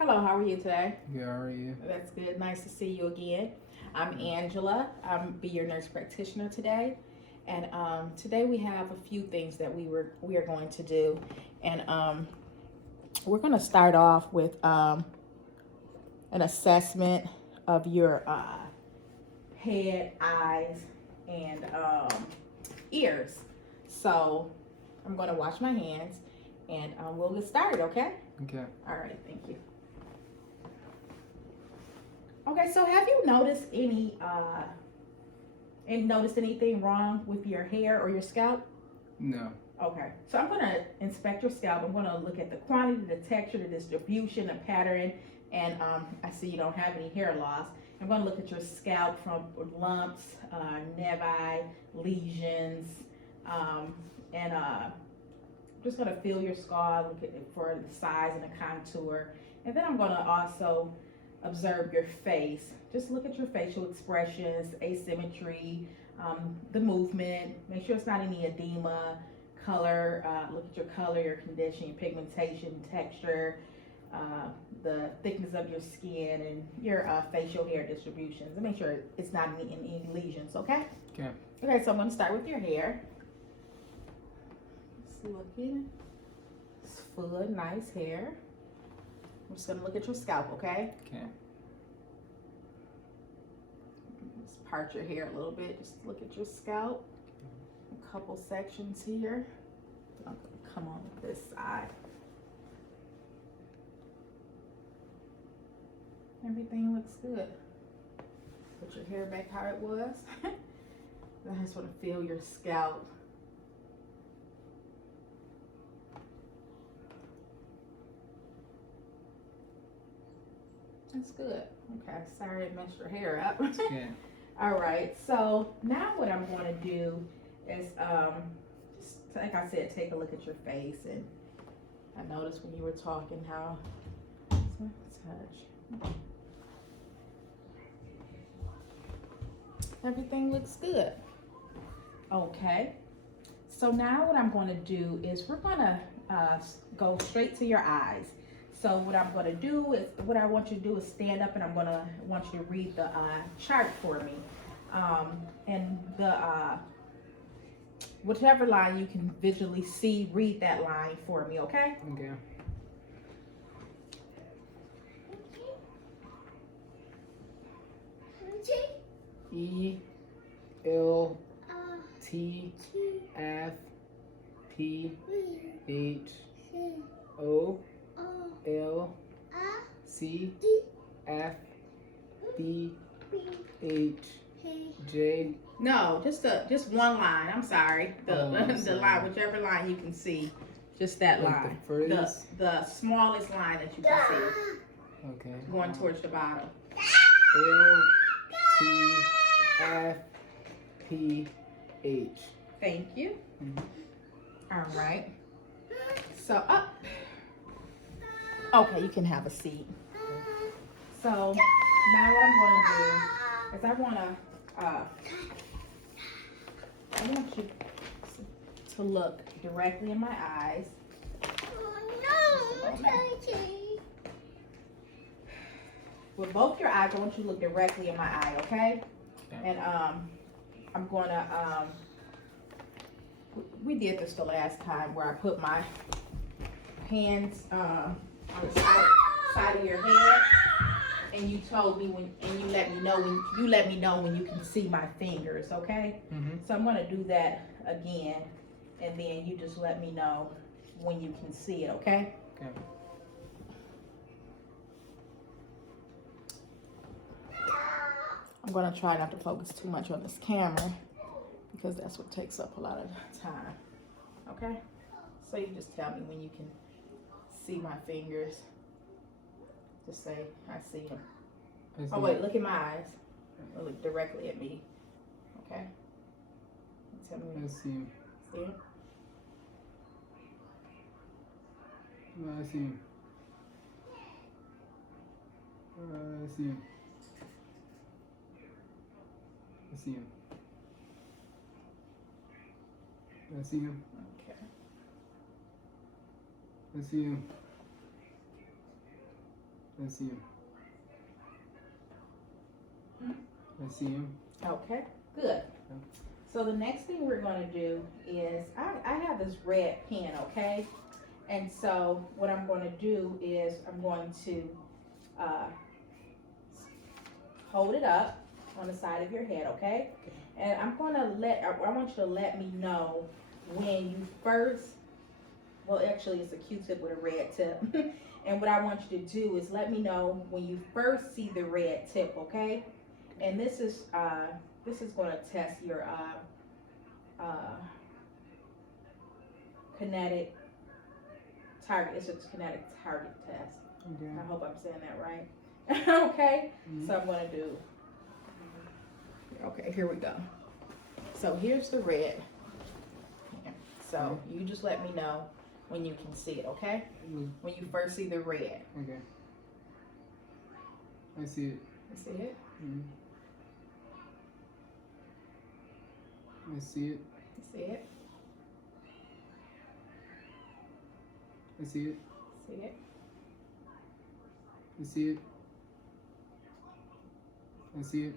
Hello, how are you today? Good, how are you? That's good. Nice to see you again. I'm Angela. I'm be your nurse practitioner today, and today we have a few things that we are going to do, and we're going to start off with an assessment of your head, eyes, and ears. So I'm going to wash my hands, and we'll get started. Okay? Okay. All right. Thank you. Okay, so have you noticed anything wrong with your hair or your scalp? No. Okay, so I'm gonna inspect your scalp. I'm gonna look at the quantity, the texture, the distribution, the pattern, and I see you don't have any hair loss. I'm gonna look at your scalp from lumps, nevi, lesions, and I'm just gonna feel your skull, look at it for the size and the contour, and then I'm gonna also observe your face. Just look at your facial expressions, asymmetry, the movement. Make sure it's not any edema, color. Look at your color, your condition, your pigmentation, texture, the thickness of your skin, and your facial hair distributions. And make sure it's not in any lesions, okay? Okay. Okay, so I'm going to start with your hair. Just looking. It's full, nice hair. I'm just gonna look at your scalp, okay? Okay. Just part your hair a little bit. Just look at your scalp. A couple sections here. I'm gonna come on this side. Everything looks good. Put your hair back how it was. I just want to feel your scalp. That's good. Okay, sorry I messed your hair up. Okay. All right, so now what I'm going to do is, just like I said, take a look at your face. And I noticed when you were talking how, touch. Everything looks good. Okay, so now what I'm going to do is we're going to go straight to your eyes. So what I'm going to do is, what I want you to do is stand up, and I'm going to want you to read the chart for me. And the whichever line you can visually see, read that line for me, okay? Okay. E L T F P H O L C F B H J. No, just one line. I'm sorry. The sorry. line, whichever line you can see, just that Like line. the phrase? The smallest line that you can see, Okay. going towards the bottom. L T F P H. Thank you. Mhm. All right. So up. Okay, you can have a seat. So now what I'm going to do is I want you to look directly in my eyes. With both your eyes, I want you to look directly in my eye, okay? Okay. And I'm going to, we did this the last time where I put my hands on the side of your head, and you told me you let me know when you can see my fingers, okay? Mm-hmm. So I'm going to do that again, and then you just let me know when you can see it, okay? Okay. I'm going to try not to focus too much on this camera because that's what takes up a lot of time, okay? So you just tell me when you can see my fingers. Just say, I see them. Oh wait, look in my eyes. Look directly at me, okay? Tell me when I you see him. see it. I see him. I see him. I see him. I see him. Okay. I see him. I see him. I see him. Okay, good. So the next thing we're going to do is, I have this red pen, okay? And so what I'm going to do is I'm going to hold it up on the side of your head, okay? And I'm going to I want you to let me know when you first, well actually it's a Q-tip with a red tip. And what I want you to do is let me know when you first see the red tip, okay? And this is going to test your kinetic target. It's a kinetic target test. Okay. I hope I'm saying that right. Okay. Mm-hmm. So I'm going to do. Okay, here we go. So here's the red. So you just let me know when you can see it, okay? When you first see the red. Okay. I see it. You see it? Mm-hmm. I see it. You see it? I see it. See it? I see it. I see it.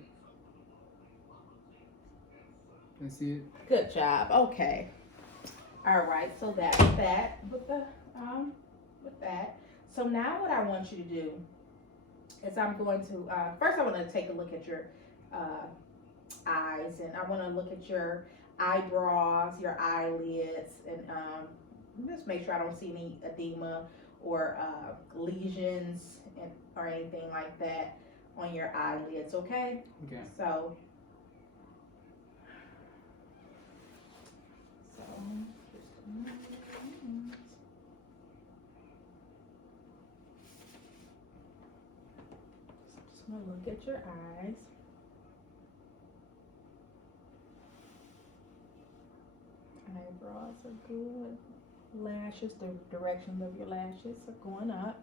I see it. Good job. Okay. All right. So that's that with that. So now what I want you to do is I'm going to first I want to take a look at your eyes, and I want to look at your eyebrows, your eyelids, and just make sure I don't see any edema or lesions or anything like that on your eyelids. Okay. Okay. So just gonna look at your eyes. Eyebrows are good. Lashes, the directions of your lashes are going up.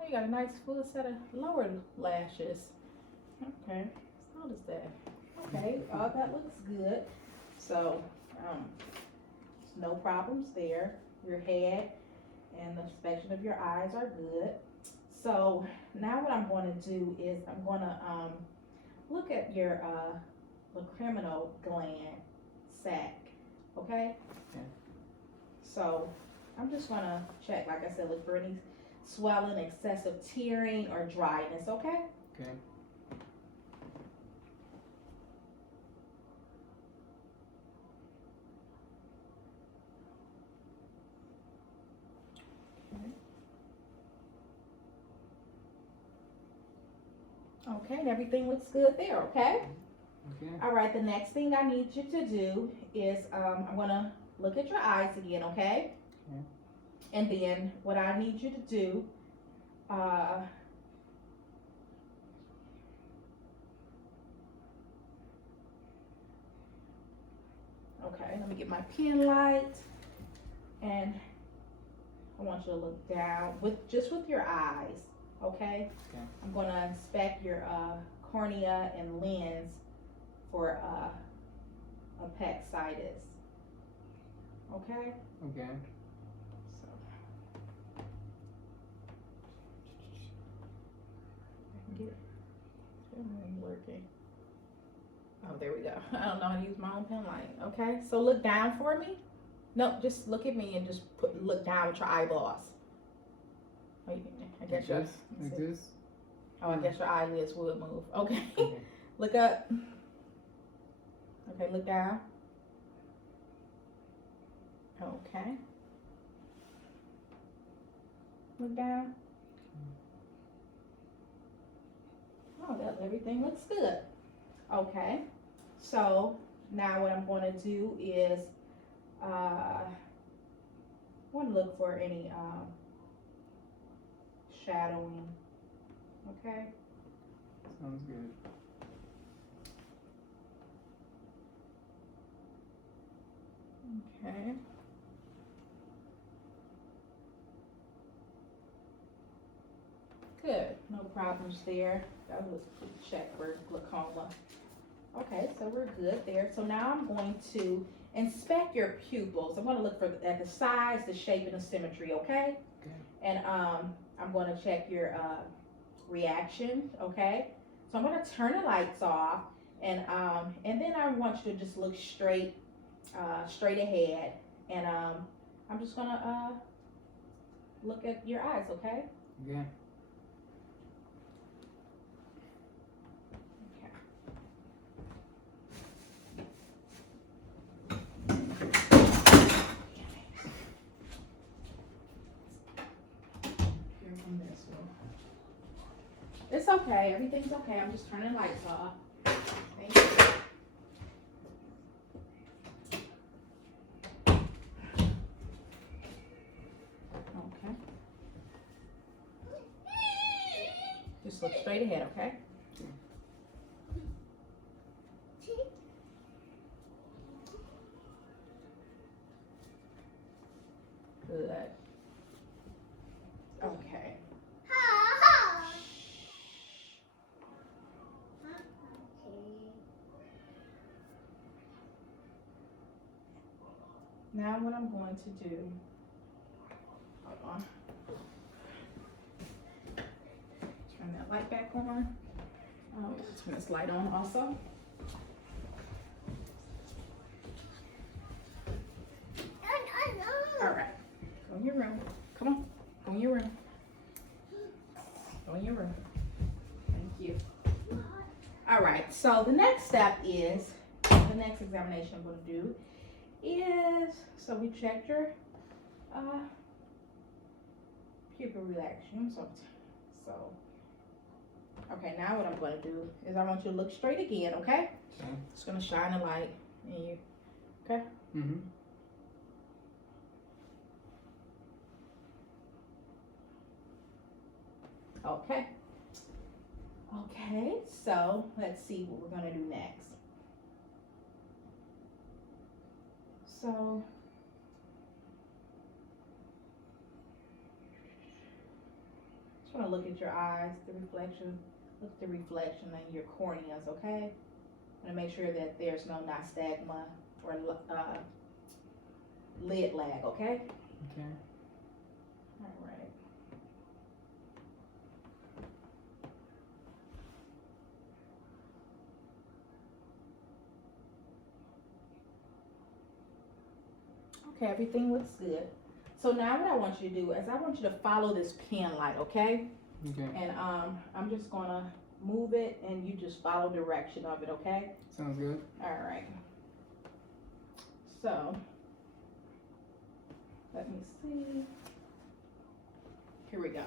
Oh, you got a nice full set of lower lashes. Okay, how does that? Okay, all that looks good. So, no problems there. Your head and the inspection of your eyes are good. So now what I'm going to do is I'm going to look at your lacrimal gland sac. Okay? Okay. So I'm just going to check, like I said, look for any swelling, excessive tearing, or dryness. Okay? Okay. Okay, and everything looks good there, okay? Okay. All right, the next thing I need you to do is I'm going to look at your eyes again, okay? Okay. And then what I need you to do, okay, let me get my pen light, and I want you to look down with your eyes, okay? Okay. I'm going to inspect your cornea and lens for appendicitis. Okay? Okay. So I can get it. It's not working. Oh, there we go. I don't know how to use my own pen light. Okay, so look down for me. No, just look at me and just look down with your eyeballs. Wait, I guess Like this? Like this? Oh, I guess your eyelids would move. Okay. Okay. Look up. Okay, look down. Okay. Look down. Oh, everything looks good. Okay. So now what I'm going to do is I want to look for any shadowing. Okay. Sounds good. Okay. Good. No problems there. That was a check for glaucoma. Okay, so we're good there. So now I'm going to inspect your pupils. I'm going to look at the size, the shape, and the symmetry. Okay. Okay. And I'm going to check your reaction, okay? So I'm gonna turn the lights off, and then I want you to just look straight ahead, and I'm just gonna look at your eyes, okay? Okay. It's okay. Everything's okay. I'm just turning lights off. Thank you. Okay. Just look straight ahead, okay? Good. Okay. Now what I'm going to do, hold on. Turn that light back on. Turn this light on also. All right, go in your room. Come on, go in your room. Go in your room. Thank you. All right, so the next step is, the next examination I'm going to do is, so we checked your pupil relaxation. So, okay, now what I'm going to do is I want you to look straight again, okay? Okay. Just going to shine a light in you, okay? Mm-hmm. Okay. Okay, so let's see what we're going to do next. So, just want to look at your eyes, the reflection, look at the reflection in your corneas, okay? I'm going to make sure that there's no nystagma or lid lag, okay? Okay. All right. Okay, everything looks good. So now what I want you to do is I want you to follow this pen light, okay? Okay. And I'm just gonna move it and you just follow direction of it, okay? Sounds good. All right. So, let me see. Here we go.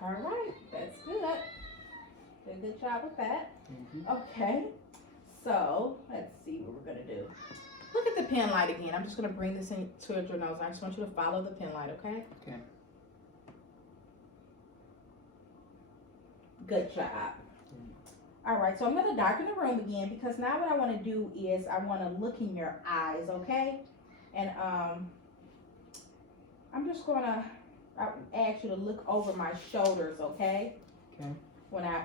All right, that's good. Did a good job with that. Thank you. Okay, so let's see what we're gonna do. Look at the pen light again. I'm just gonna bring this in towards your nose. I just want you to follow the pen light, okay? Okay. Good job. All right, so I'm gonna darken the room again because now what I wanna do is I wanna look in your eyes, okay? And I'm just gonna ask you to look over my shoulders, okay? Okay. When I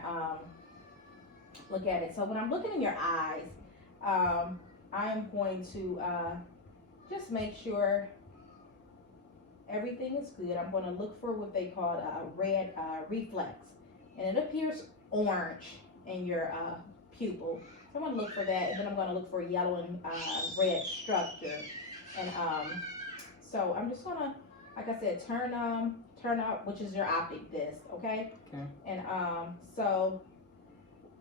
look at it. So when I'm looking in your eyes, I am going to just make sure everything is good. I'm going to look for what they call a red reflex, and it appears orange in your pupil. So I'm going to look for that, and then I'm going to look for yellow and red structure. And so I'm just going to, like I said, turn out, which is your optic disc, okay? Okay. And so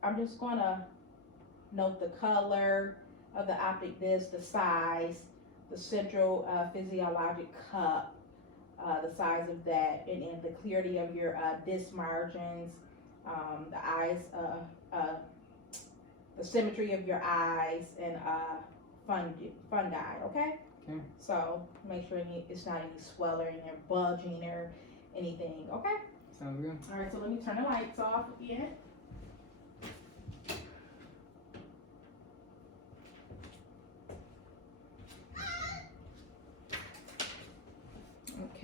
I'm just gonna note the color of the optic disc, the size, the central physiologic cup, the size of that, and the clarity of your disc margins, the eyes, the symmetry of your eyes, and fundi, okay? Okay. So make sure it's not any swelling or bulging or anything, okay? Sounds good. All right, so let me turn the lights off again.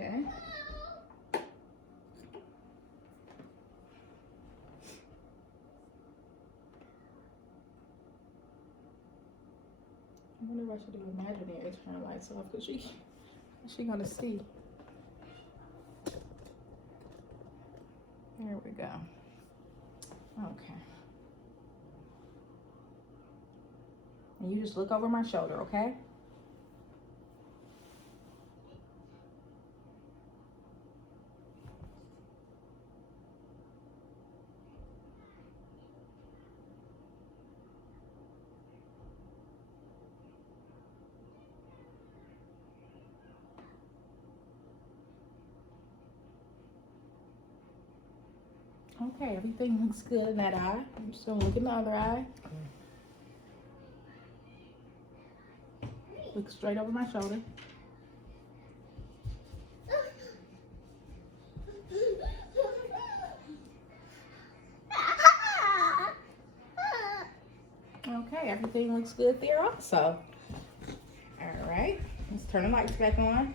Okay. I wonder if I should do imaginary turn lights off because she gonna see. There we go. Okay. And you just look over my shoulder, okay? Okay, everything looks good in that eye. I'm just gonna look in the other eye. Look straight over my shoulder. Okay, everything looks good there also. All right, let's turn the lights back on.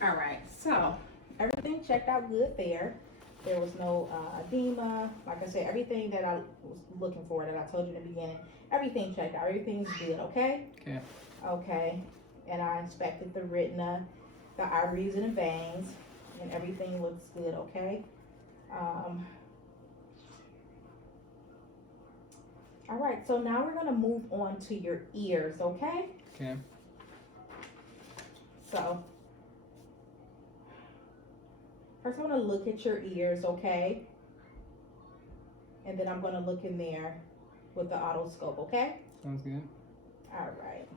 All right, so everything checked out good there. There was no edema. Like I said, everything that I was looking for that I told you in the beginning, everything checked out. Everything's good, okay? Okay. Okay, and I inspected the retina, the arteries and the veins, and everything looks good, okay? All right, so now we're gonna move on to your ears, okay? Okay. So, first I'm gonna look at your ears, okay? And then I'm gonna look in there with the otoscope, okay? Sounds good. All right.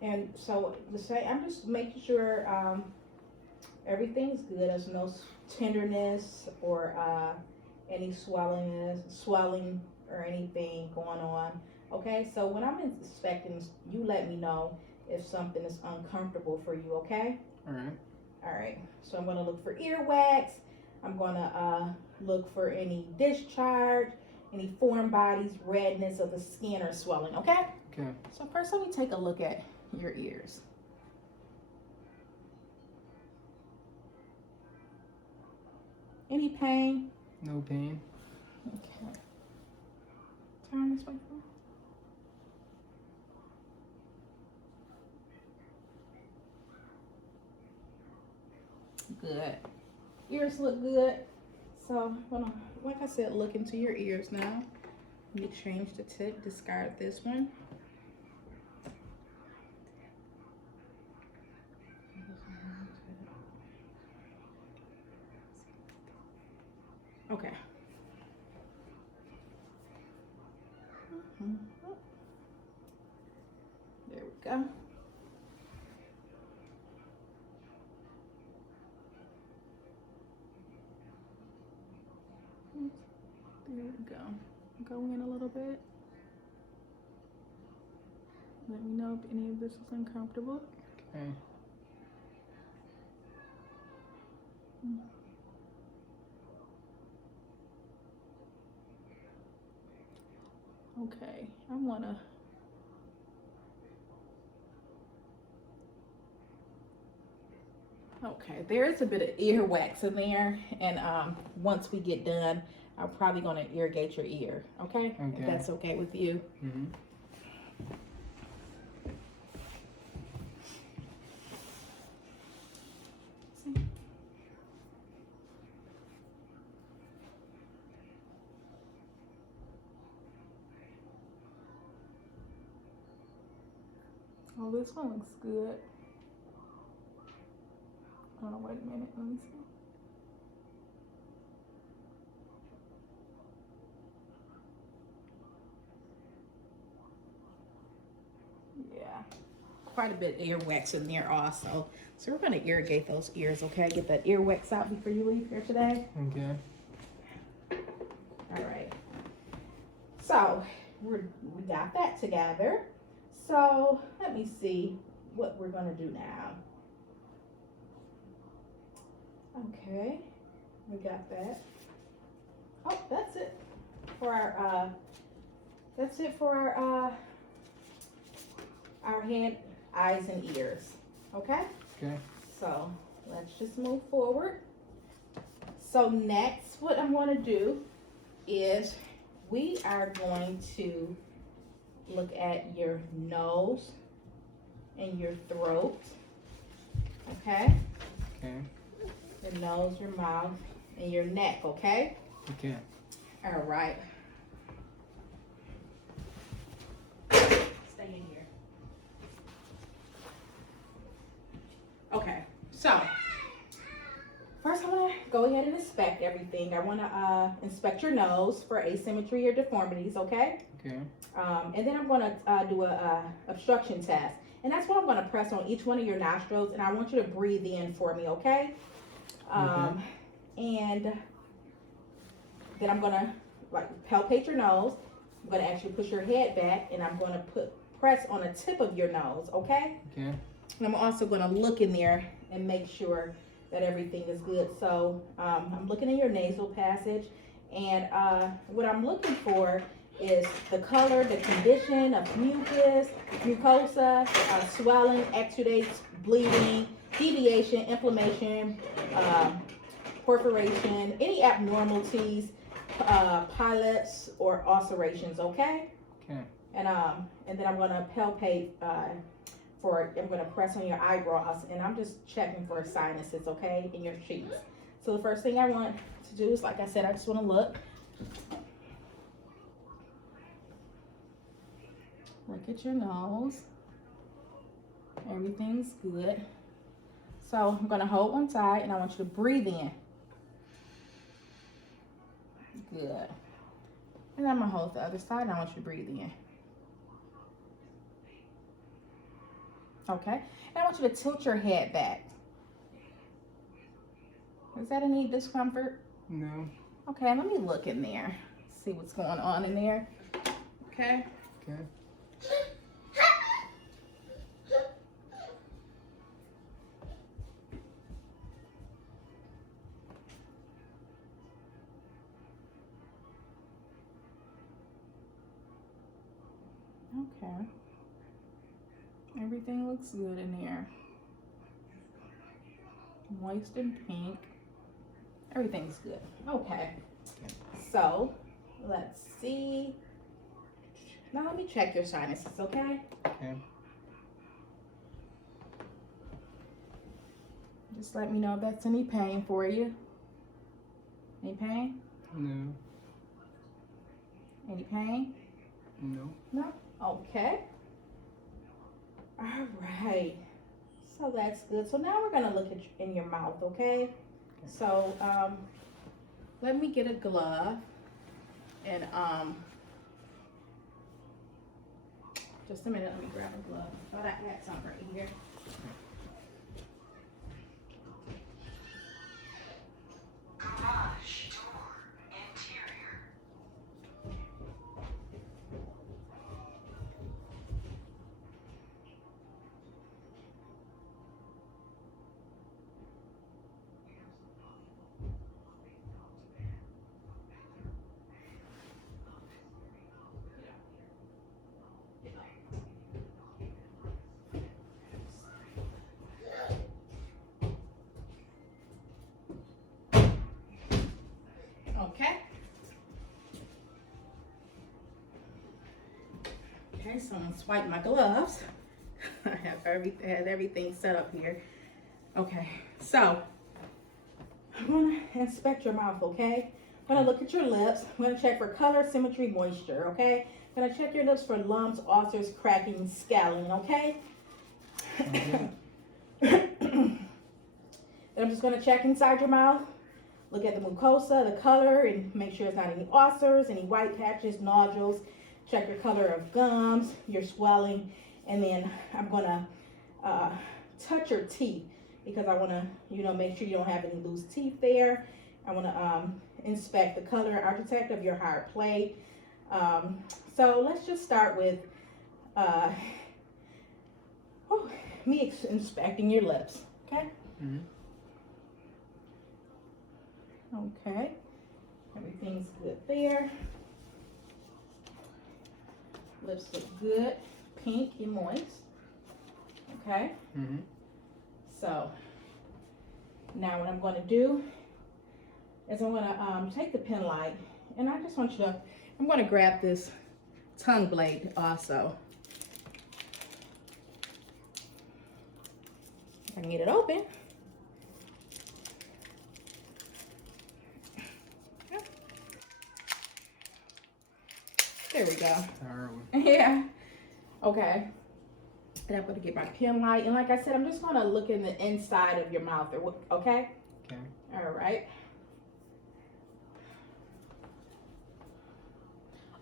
And so I'm just making sure everything's good. There's no tenderness or any swelling or anything going on. Okay, so when I'm inspecting, you let me know if something is uncomfortable for you, okay? All right. All right, so I'm gonna look for earwax. I'm gonna look for any discharge, any foreign bodies, redness of the skin or swelling, okay? Okay. So first let me take a look at your ears. Any pain? No pain. Okay. Turn this way. Good. Ears look good. So I'm gonna, like I said, look into your ears now. Let me change the tip, discard this one. Okay. There we go. There we go. Go in a little bit. Let me know if any of this is uncomfortable. Okay. Okay, I wanna okay, there is a bit of earwax in there, and once we get done, I'm probably gonna irrigate your ear, okay? Okay. If that's okay with you. Mm-hmm. Oh, this one looks good. Oh, wait a minute, let me see. Yeah, quite a bit of earwax in there also. So we're gonna irrigate those ears, okay? Get that earwax out before you leave here today. Okay. All right. So we got that together. So let me see what we're gonna do now. Okay, we got that. Oh, that's it for our head, eyes, and ears. Okay? Okay. So let's just move forward. So next, what I'm going to do is we are going to look at your nose and your throat. Okay? Okay. Your nose, your mouth, and your neck. Okay? Okay. All right. Stay in here. Okay, so first I'm gonna go ahead and inspect everything. I wanna inspect your nose for asymmetry or deformities, okay? Okay. And then I'm gonna do a obstruction test. And that's what I'm gonna press on each one of your nostrils, and I want you to breathe in for me, okay? And then I'm gonna like palpate your nose. I'm gonna actually push your head back, and I'm gonna press on the tip of your nose, okay? Okay. And I'm also gonna look in there and make sure that everything is good. So I'm looking in your nasal passage, and what I'm looking for is the color, the condition of mucus, mucosa, swelling, exudates, bleeding, deviation, inflammation, perforation, any abnormalities, polyps or ulcerations, okay? Okay. And then I'm gonna palpate I'm gonna press on your eyebrows, and I'm just checking for sinuses, okay, in your cheeks. So the first thing I want to do is, like I said, I just wanna look. Look at your nose. Everything's good. So I'm gonna hold one side, and I want you to breathe in. Good. And I'm gonna hold the other side, and I want you to breathe in. Okay, and I want you to tilt your head back. Is that any discomfort? No. Okay, let me look in there. See what's going on in there. Okay. Okay. Okay. Everything looks good in there. Moist and pink. Everything's good. Okay. So, let's see. Now let me check your sinuses, okay? Okay. Just let me know if that's any pain for you. Any pain? No. Any pain? No. No? Okay. All right. So that's good. So now we're gonna look at in your mouth, okay? So let me get a glove, and just a minute. Let me grab a glove. Thought I had some right here. Garage door interior. Okay. Okay, so I'm gonna swipe my gloves. I have everything set up here. Okay, so I'm gonna inspect your mouth, okay? I'm gonna look at your lips. I'm gonna check for color, symmetry, moisture, okay? I'm gonna check your lips for lumps, ulcers, cracking, scaling, okay? Okay. Then I'm just gonna check inside your mouth. Look at the mucosa, the color, and make sure it's not any ulcers, any white patches, nodules. Check your color of gums, your swelling, and then I'm gonna touch your teeth because I wanna, make sure you don't have any loose teeth there. I wanna inspect the color architect of your hard plate. So let's just start with me inspecting your lips, okay? Mm-hmm. Okay. Everything's good there. Lips look good, pink and moist. Okay. Mm-hmm. So now what I'm going to do is I'm going to take the pen light, and I just want you to, I'm going to grab this tongue blade also. I can get it open. There we go. Thyroid. Yeah. Okay. And I'm going to get my pen light. And like I said, I'm just going to look in the inside of your mouth. Okay? Okay. All right.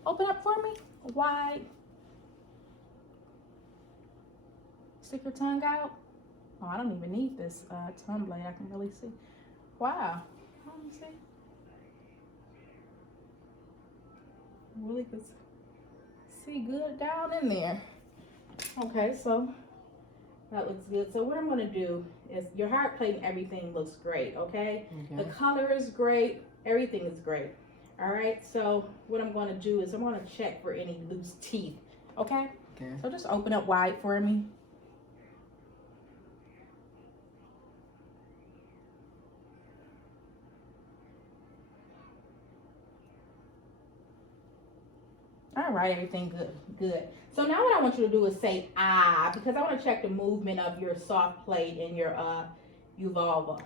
Open up for me. Wide. Stick your tongue out. Oh, I don't even need this tongue blade. I can really see. Wow. Let me see. Really good. See good down in there. Okay, so that looks good. So what I'm going to do is your heart plate and everything looks great, okay? The color is great. Everything is great. All right, so what I'm going to do is I'm going to check for any loose teeth, okay? Okay. So just open up wide for me. All right, everything good. So now what I want you to do is say ah, because I want to check the movement of your soft plate and your uvula.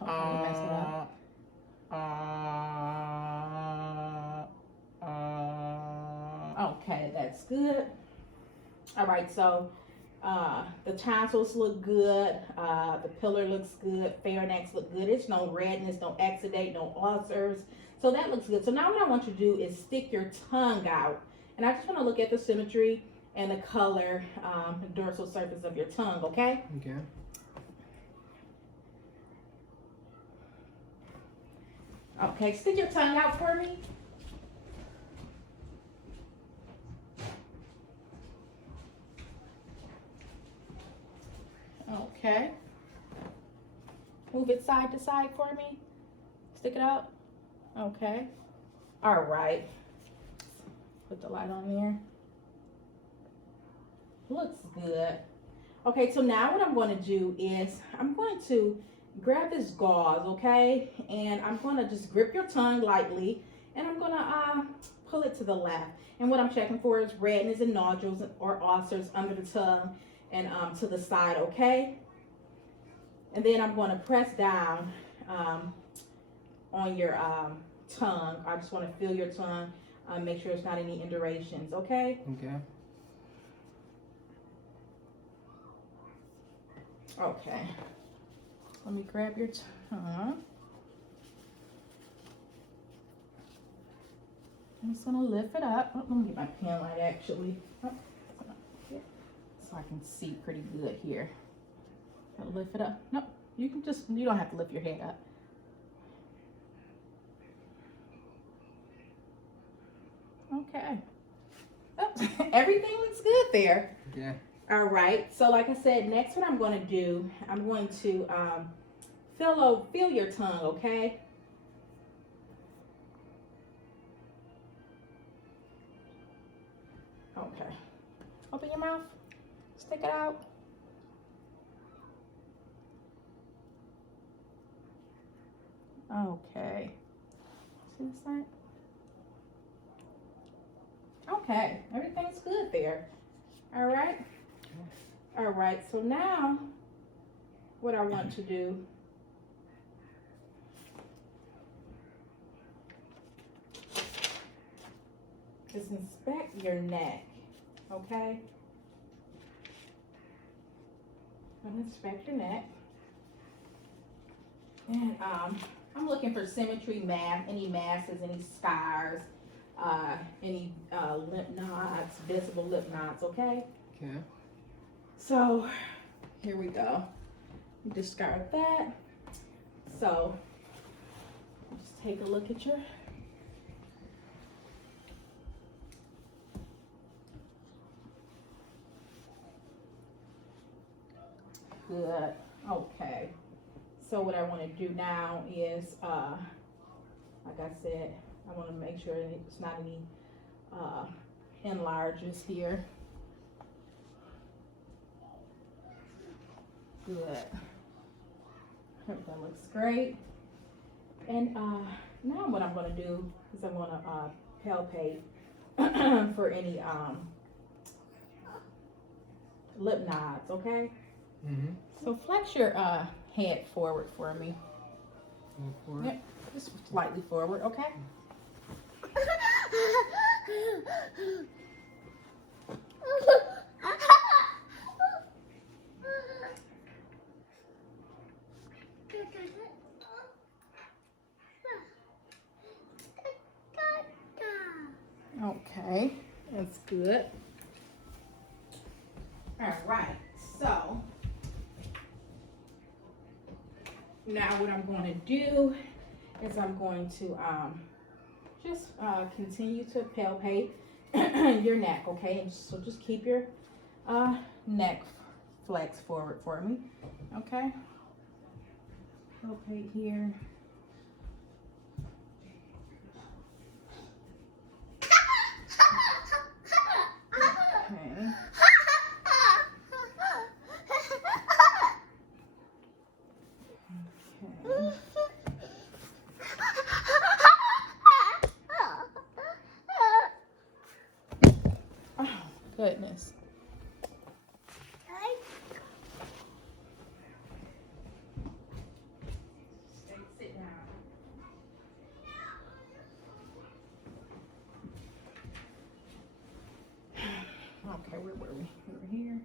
Mess it up. Okay, that's good. All right, so the tonsils look good. The pillar looks good. Pharynx look good. It's no redness, no exudate, no ulcers. So that looks good. So now what I want you to do is stick your tongue out. And I just want to look at the symmetry and the color, the dorsal surface of your tongue, okay? Okay. Okay, stick your tongue out for me. Okay. Move it side to side for me. Stick it out. Okay. All right. Put the light on there. Looks good. Okay, so now what I'm going to do is I'm going to grab this gauze, okay? And I'm going to just grip your tongue lightly, and I'm going to pull it to the left. And what I'm checking for is redness and nodules or ulcers under the tongue and to the side, okay? And then I'm going to press down on your tongue. I just want to feel your tongue, make sure there's not any indurations, okay? Okay. Okay. Let me grab your tongue. I'm just gonna lift it up. Oh, let me get my pen light actually. Oh, so I can see pretty good here. Gotta lift it up. Nope. You don't have to lift your head up. Okay. Oh, everything looks good there. Yeah. All right. So like I said, next what I'm going to do, I'm going to feel your tongue, okay? Okay. Open your mouth. Stick it out. Okay. See this side? Okay. Everything's good there. All right. All right. So now what I want to do is inspect your neck. Okay. I'm gonna inspect your neck. And I'm looking for symmetry, any masses, any scars, any lip nods, visible lip nods, okay? Okay. So here we go. Discard that. So just take a look at your good. Okay. So what I want to do now is, like I said, I want to make sure it's not any enlarges here. Good. Everything looks great. And now what I'm going to do is I'm going to palpate for any lip nods, okay? Mm-hmm. So flex your head forward for me. Go for it. Yep, just slightly forward, okay? Okay, that's good. All right, so now what I'm going to do is I'm going to just continue to palpate your neck, okay? And so just keep your neck flex forward for me, okay? Palpate here. Okay. Oh, goodness. Sit down. Okay, where were we? We were here.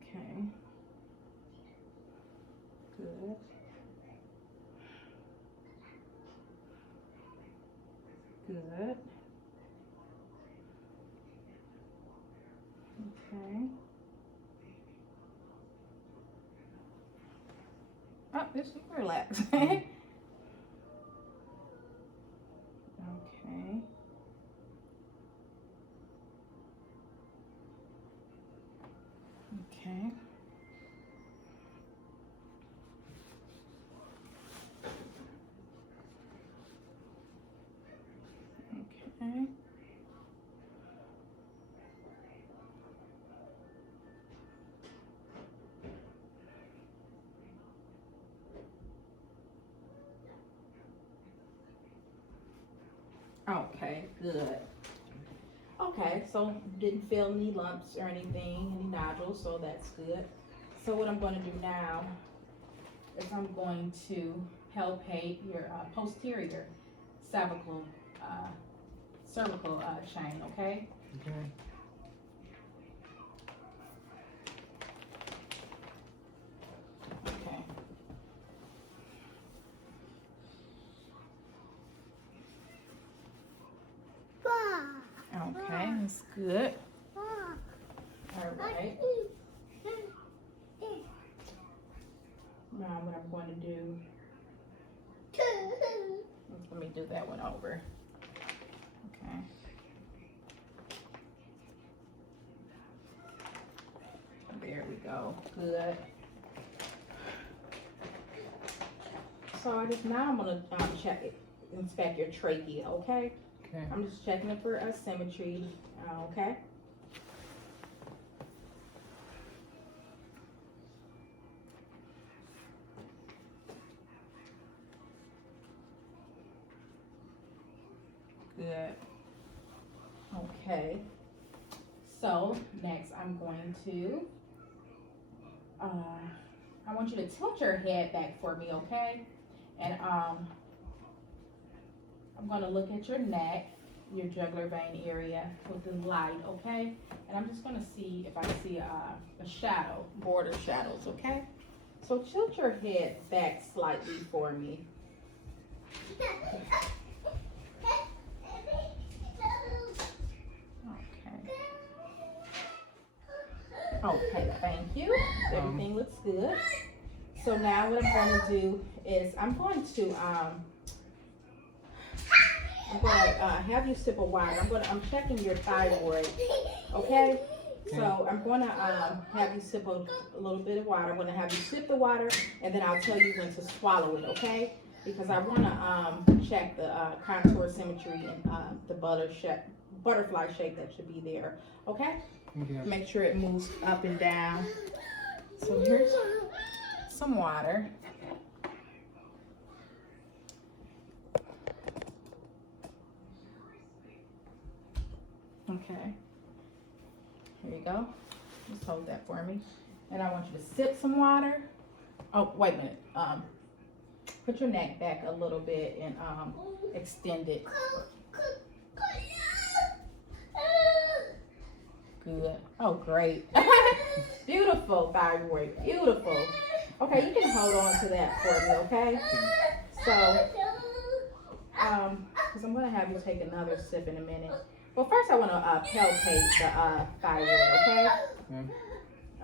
Okay. Good. Good. Okay. Oh, just relax. Okay. Okay. Okay. Okay, good. Okay, so didn't feel any lumps or anything, any nodules, so that's good. So what I'm going to do now is I'm going to palpate your posterior cervical chain, okay? Okay. Okay. Okay, that's good. All right. Now what I'm going to do, let me do that one over. Okay. There we go. Good. So now I'm gonna inspect your trachea. Okay. Okay. I'm just checking it for symmetry. Okay. Good. Okay. So next I'm going to, I want you to tilt your head back for me, okay? And I'm going to look at your neck, your jugular vein area with the light, okay? And I'm just going to see if I see a shadow, border shadows, okay? So tilt your head back slightly for me. Okay, thank you. Everything looks good. So now what I'm going to do is I'm going to have you sip of water. I'm checking your thyroid. Okay. So I'm going to have you sip a little bit of water. I'm going to have you sip the water, and then I'll tell you when to swallow it, okay? Because I want to check the contour symmetry and the butterfly shape that should be there, okay? Okay. Make sure it moves up and down. So here's some water. Okay. Here you go. Just hold that for me. And I want you to sip some water. Oh, wait a minute. Put your neck back a little bit and extend it. Good. Oh, great. Beautiful, thyroid. Beautiful. Okay, you can hold on to that for me, okay? So, because I'm going to have you take another sip in a minute. Well, first I want to palpate the thyroid, okay?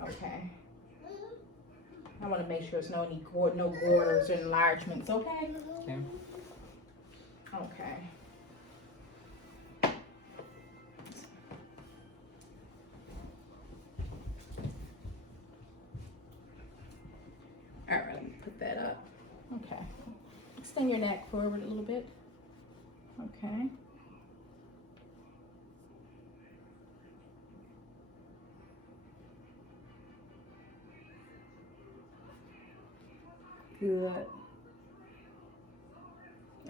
Okay. I want to make sure there's no borders or enlargements, okay? Okay. Okay. All right, let me put that up. Okay. Extend your neck forward a little bit. Okay. Good.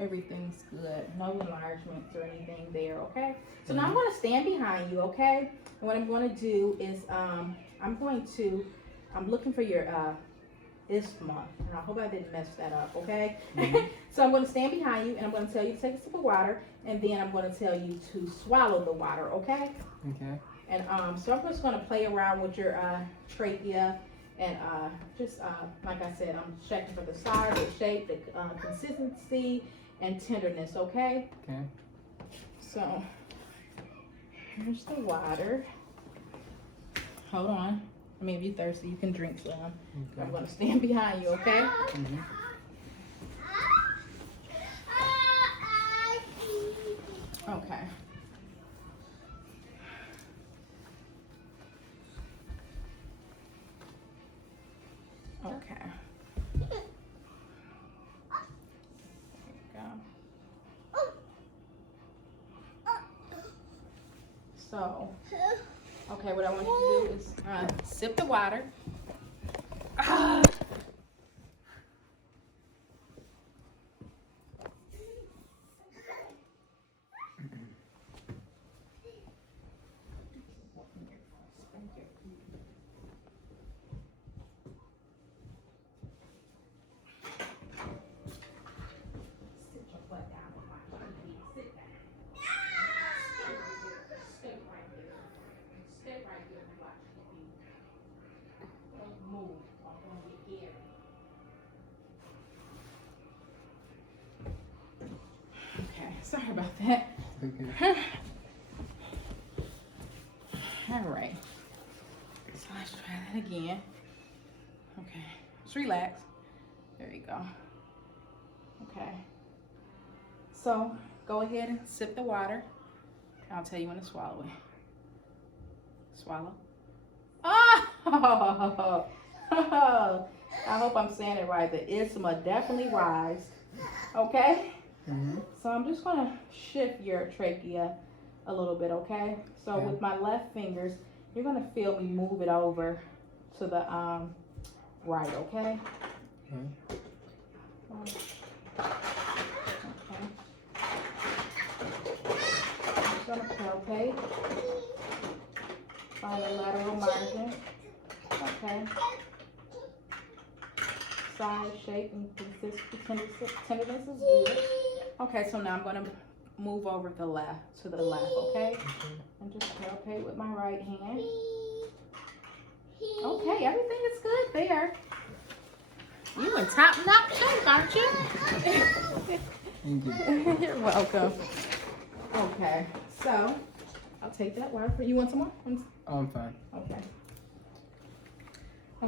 Everything's good. No enlargements or anything there, okay? So now I'm going to stand behind you, okay? And what I'm going to do is I'm looking for your isthmus. And I hope I didn't mess that up, okay? So I'm going to stand behind you and I'm going to tell you to take a sip of water, and then I'm going to tell you to swallow the water, okay? Okay. And so I'm just going to play around with your trachea. And just like I said, I'm checking for the size, the shape, the consistency, and tenderness, okay? Okay. So, here's the water. Hold on. I mean, if you're thirsty, you can drink some. Okay. I'm going to stand behind you, okay? Mm-hmm. Okay. Okay. There you go. So, okay, what I want you to do is sip the water. Sorry about that. Okay. All right. So let's try that again. Okay. Just relax. There you go. Okay. So go ahead and sip the water. I'll tell you when to swallow it. Swallow. Oh! I hope I'm saying it right. The isthmus definitely rise. Okay? Mm-hmm. So I'm just going to shift your trachea a little bit, okay? So with my left fingers, you're going to feel me move it over to the right, okay? Okay. Okay. I'm going to palpate. Find the lateral margin. Okay. Size, shape, and consistency, tenderness is good. Okay, so now I'm going to move over to the left, okay? And just palpate with my right hand. Okay, everything is good there. You in top-notch shape, aren't you? Thank you. You're welcome. Okay, so I'll take that water for you. Want some more? Oh, I'm fine. Okay.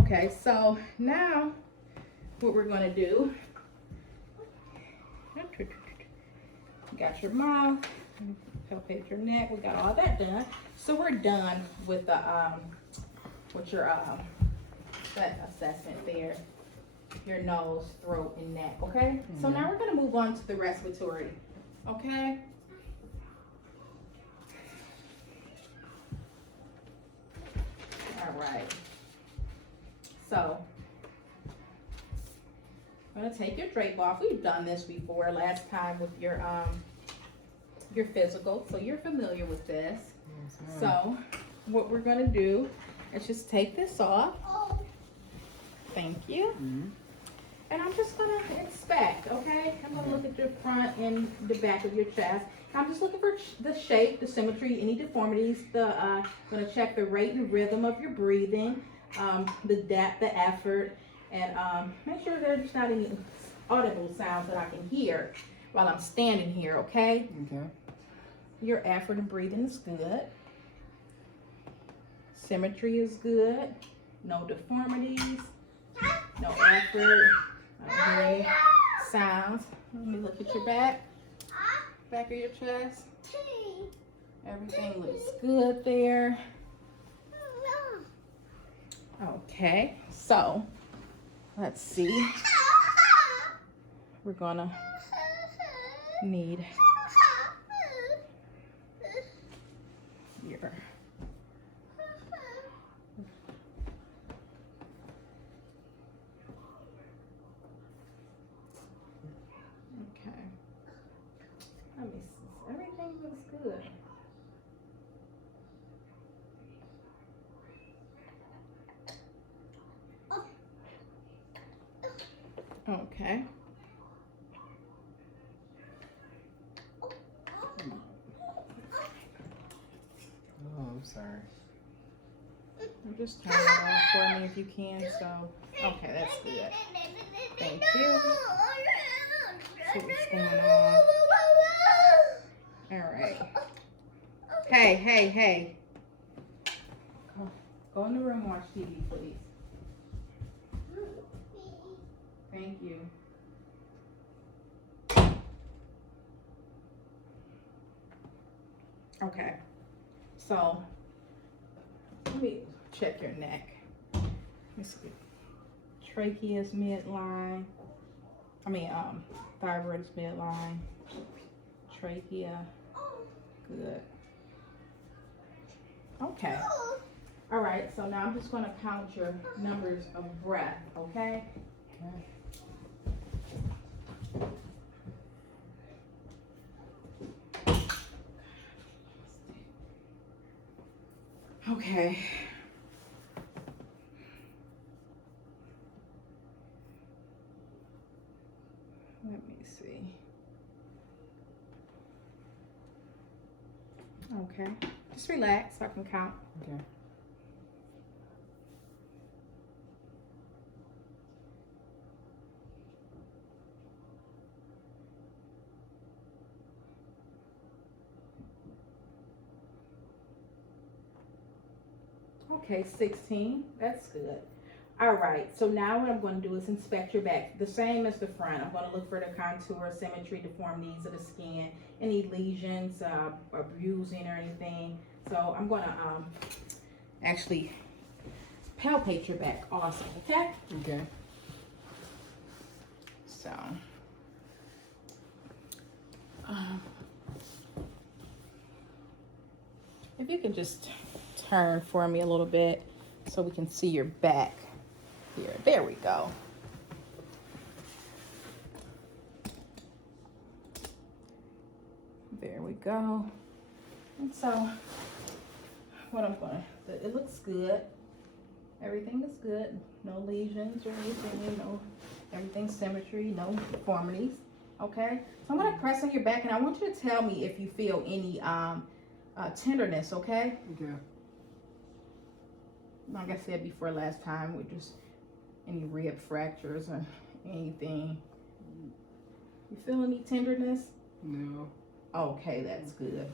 Okay, so now what we're going to do, you got your mouth, palpate your neck. We got all that done. So we're done with the with your that assessment there. Your nose, throat, and neck. Okay. So now we're gonna move on to the respiratory. Okay. All right. So I'm gonna take your drape off. We've done this before last time with your physical, so you're familiar with this. Yes, So what we're gonna do is just take this off. Thank you. And I'm just gonna inspect, okay? I'm gonna look at your front and the back of your chest. I'm just looking for the shape, the symmetry, any deformities. I'm gonna check the rate and rhythm of your breathing, the depth, the effort, and make sure there's not any audible sounds that I can hear while I'm standing here, okay? Okay. Your effort and breathing is good. Symmetry is good. No deformities. No effort. I don't hear any sounds. Let me look at your back. Back of your chest. Everything looks good there. Okay, so let's see. We're gonna need your let me see. Everything looks good. Okay. Oh, I'm sorry. Just turn it on for me if you can. So, okay, that's good. Thank you. See what's going on. All right. Hey. Go in the room and watch TV, please. Thank you. Okay. So, let me check your neck. Let me see. Trachea is midline. Thyroid is midline. Trachea. Good. Okay. All right, so now I'm just going to count your numbers of breath, okay? Okay. Let me see. Okay. Just relax so I can count. Okay. Okay, 16. That's good. All right, so now what I'm going to do is inspect your back. The same as the front. I'm going to look for the contour, symmetry, deformities of the skin, any lesions, or bruising or anything. So I'm going to actually palpate your back also, okay? Okay. So, if you can just turn for me a little bit so we can see your back here. There we go. There we go. And so, what I'm going to, it looks good. Everything is good. No lesions or anything, no, everything's symmetry, no deformities. Okay? So I'm going to press on your back and I want you to tell me if you feel any tenderness, okay? Okay. Like I said before last time, with just any rib fractures or anything. You feel any tenderness? No. Okay, that's good.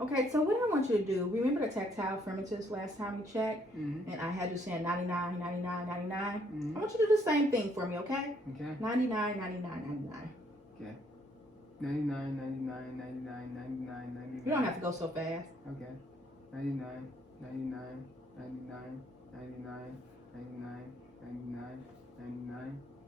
Okay, so what I want you to do, remember the tactile firmament last time we checked? Mm-hmm. And I had you saying 99, 99, 99. Mm-hmm. I want you to do the same thing for me, okay? Okay. 99, 99, 99. Okay. 99, 99, 99, 99, 99. You don't have to go so fast. Okay. 99, 99, 99, 99, 99, 99, 99,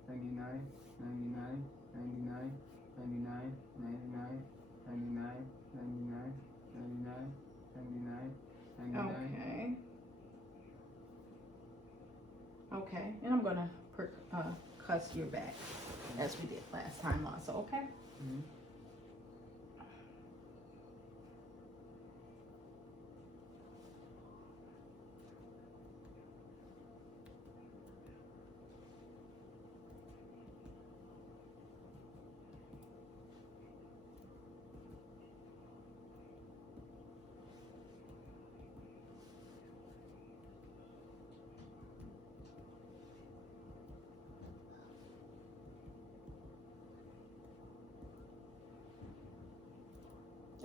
99, 99, 99, 99, 99, 99, 99, 99, 99, 99. Okay. Okay, and I'm gonna percuss your back as we did last time also, okay? Mm-hmm.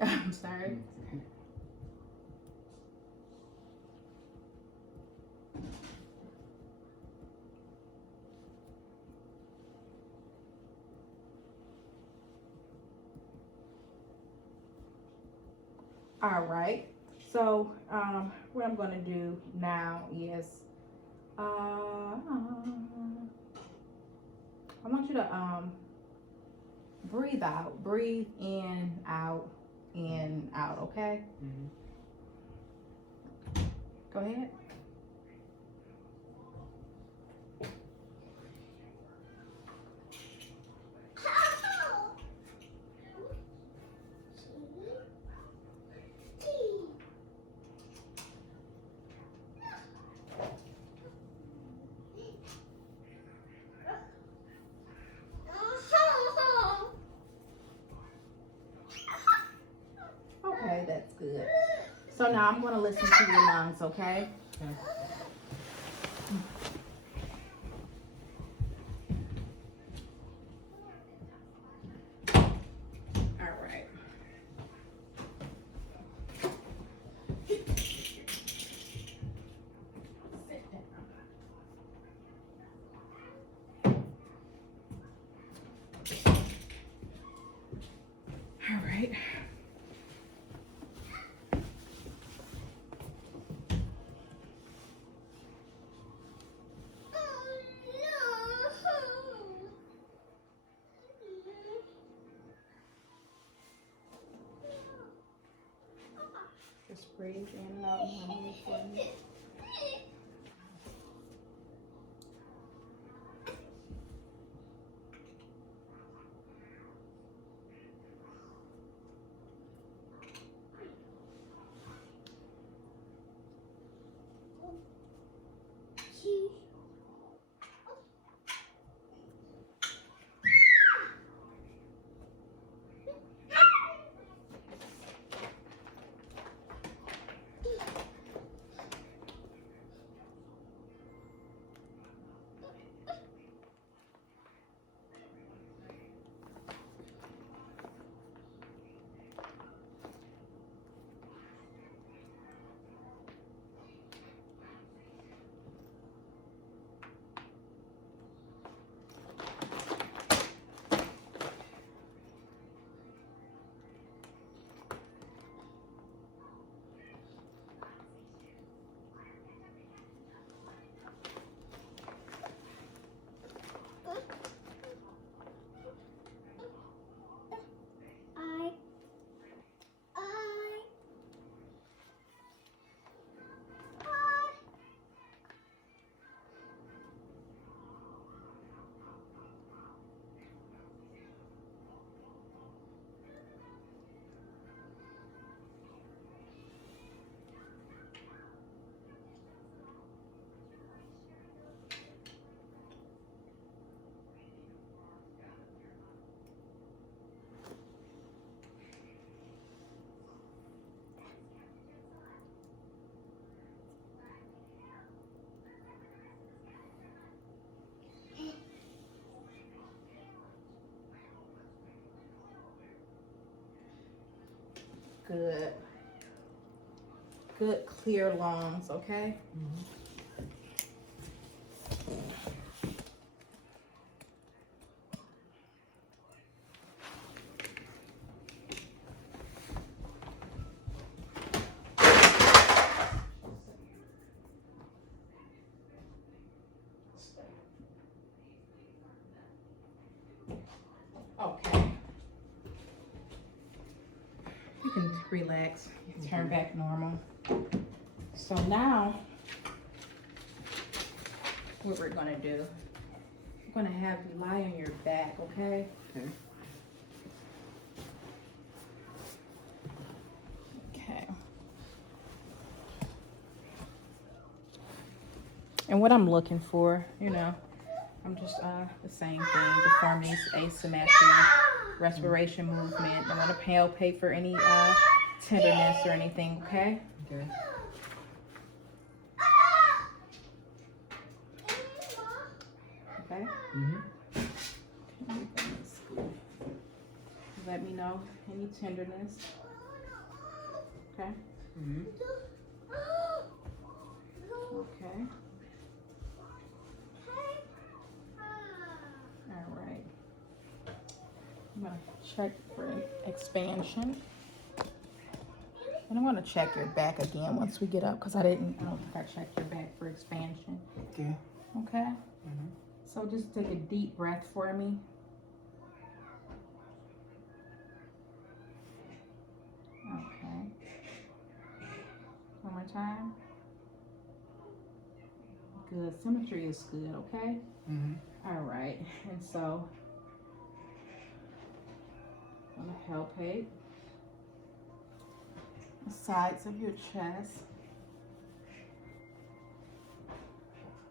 I'm sorry. All right. So what I'm gonna do now is I want you to breathe out, breathe in, out, okay? Mm-hmm. Go ahead. Okay, that's good. So now I'm gonna listen to your lungs, okay? Okay. All right. Sit down. All right. Just breathe in and out normally for me. Good. Good, clear lungs, okay? Mm-hmm. relax, turn back normal. So now, what we're gonna do, I'm gonna have you lie on your back, okay? Okay. Okay. And what I'm looking for, you know, I'm just the same thing, deformities, asymmetry, respiration movement. I'm gonna palpate for any tenderness or anything, okay? Okay. Okay? Mhm. Everything's good. Let me know any tenderness. Okay? Mhm. Okay. All right. I'm gonna check for expansion. And I'm gonna check your back again once we get up, because I don't think I checked your back for expansion. Okay. Okay? Mhm. So just take a deep breath for me. Okay. One more time. Good. Symmetry is good, okay? Mhm. All right. And so I'm gonna palpate the sides of your chest.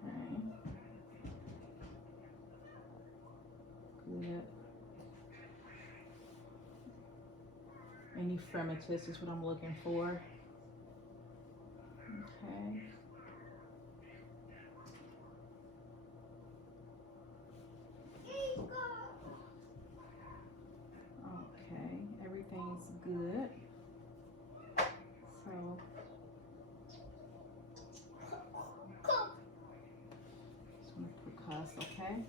Okay. Good. Any fremitus is what I'm looking for. Okay. Okay, everything's good. So just want to percuss, okay?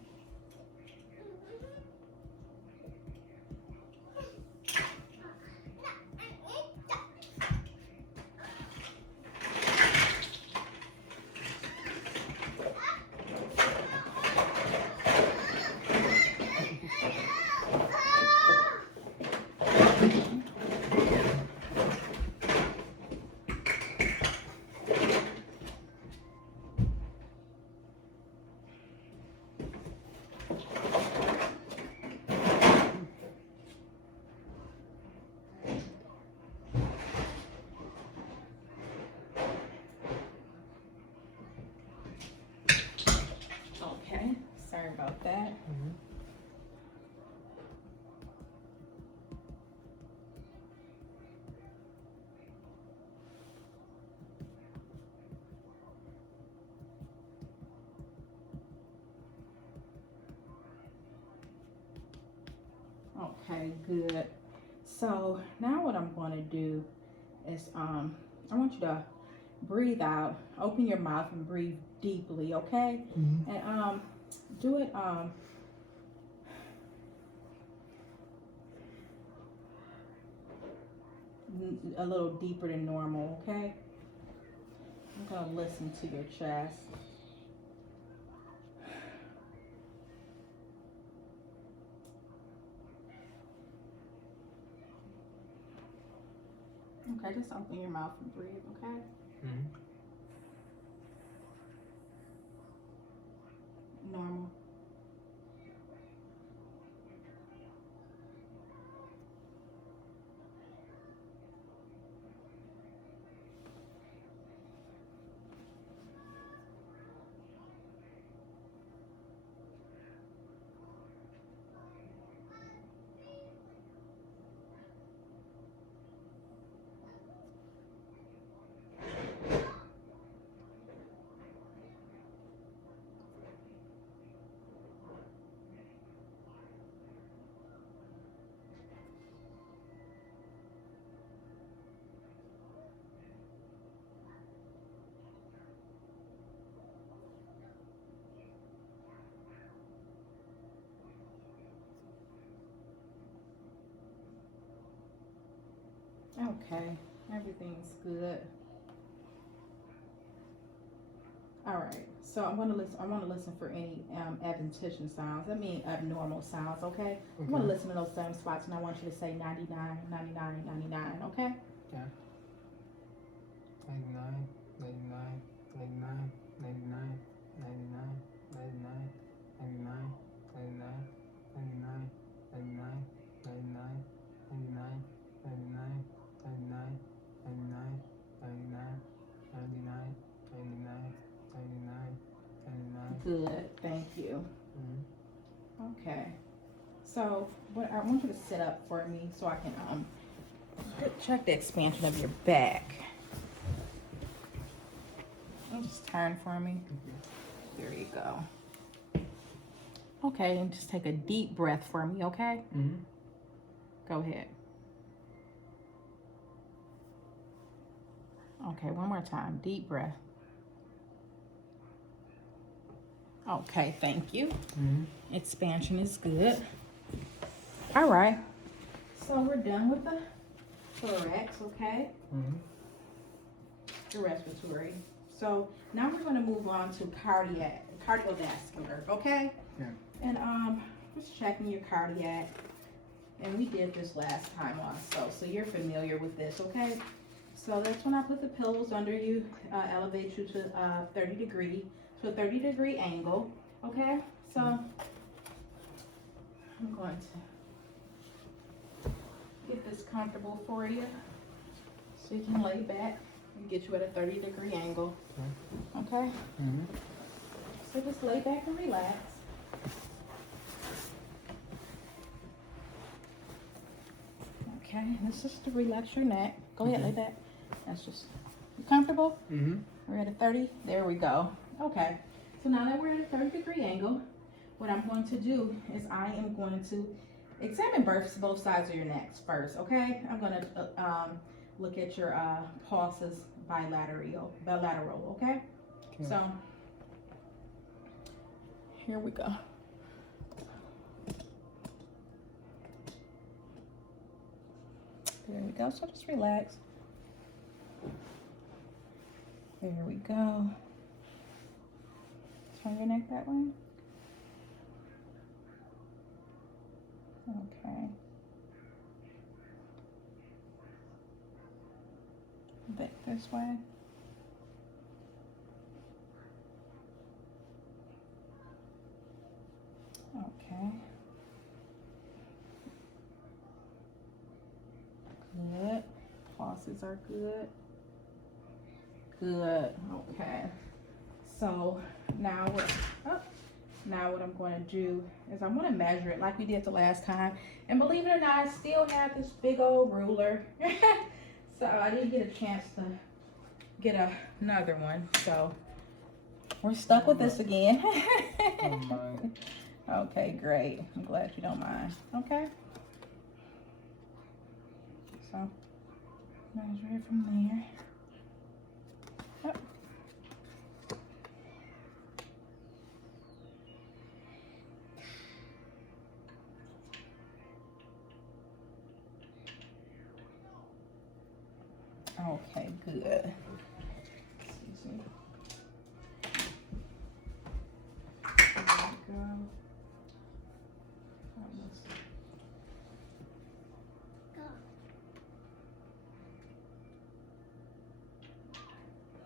Okay, sorry about that. Mhm. Okay, good. So now what I'm going to do is I want you to breathe out, open your mouth and breathe deeply, okay? Mhm. And do it a little deeper than normal, okay? I'm going to listen to your chest. Okay, just open your mouth and breathe, okay? Mhm. Normal. Okay, everything's good. All right, so I want to listen for any adventition sounds. I mean abnormal sounds, okay? I want to Okay. listen to those same spots, and I want you to say 99, 99, 99, okay? Yeah. 99, 99, 99, 99, 99, 99, 99, 99, 99, 99, 99, 99, 99, 99, 99, 99, 99, 99, 99, 99. Good, thank you. Mm-hmm. Okay. So what I want you to sit up for me so I can check the expansion of your back. Just turn for me. There you go. Okay, and just take a deep breath for me, okay? Mm-hmm. Go ahead. Okay, one more time. Deep breath. Okay, thank you. Mm-hmm. Expansion is good. All right. So we're done with the thorax, okay? Mm-hmm. The respiratory. So now we're going to move on to cardiovascular, okay? Yeah. And just checking your cardiac. And we did this last time also, so you're familiar with this, okay? So that's when I put the pillows under you, elevate you to 30 degree angle, okay? So I'm going to get this comfortable for you so you can lay back and get you at a 30-degree angle, okay? Mm-hmm. So just lay back and relax. Okay, this is to relax your neck. Go ahead, lay back. That's just, you comfortable? Mm-hmm. We're at a 30, there we go. Okay, so now that we're at a 30-degree angle, what I'm going to do is I am going to examine both sides of your necks first, okay? I'm gonna look at your pulses bilateral, okay? So, here we go. There we go, so just relax. There we go. Turn your neck that way. Okay. Back this way. Okay. Good. Pulses are good. Good. Okay. So now what I'm going to do is I'm going to measure it like we did the last time. And believe it or not, I still have this big old ruler. So I didn't get a chance to get another one. So we're stuck with this again. Oh my. Okay, great. I'm glad you don't mind. Okay. So measure it from there. Yep. Okay, good. Excuse me. There we go.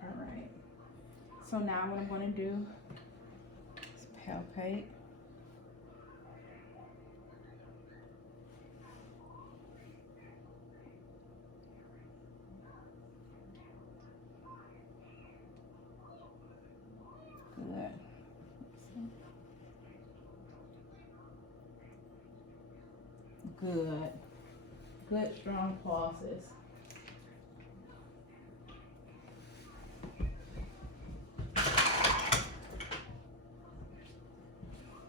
All right. So now what I'm going to do is palpate. Good. Good. Good, strong pulses.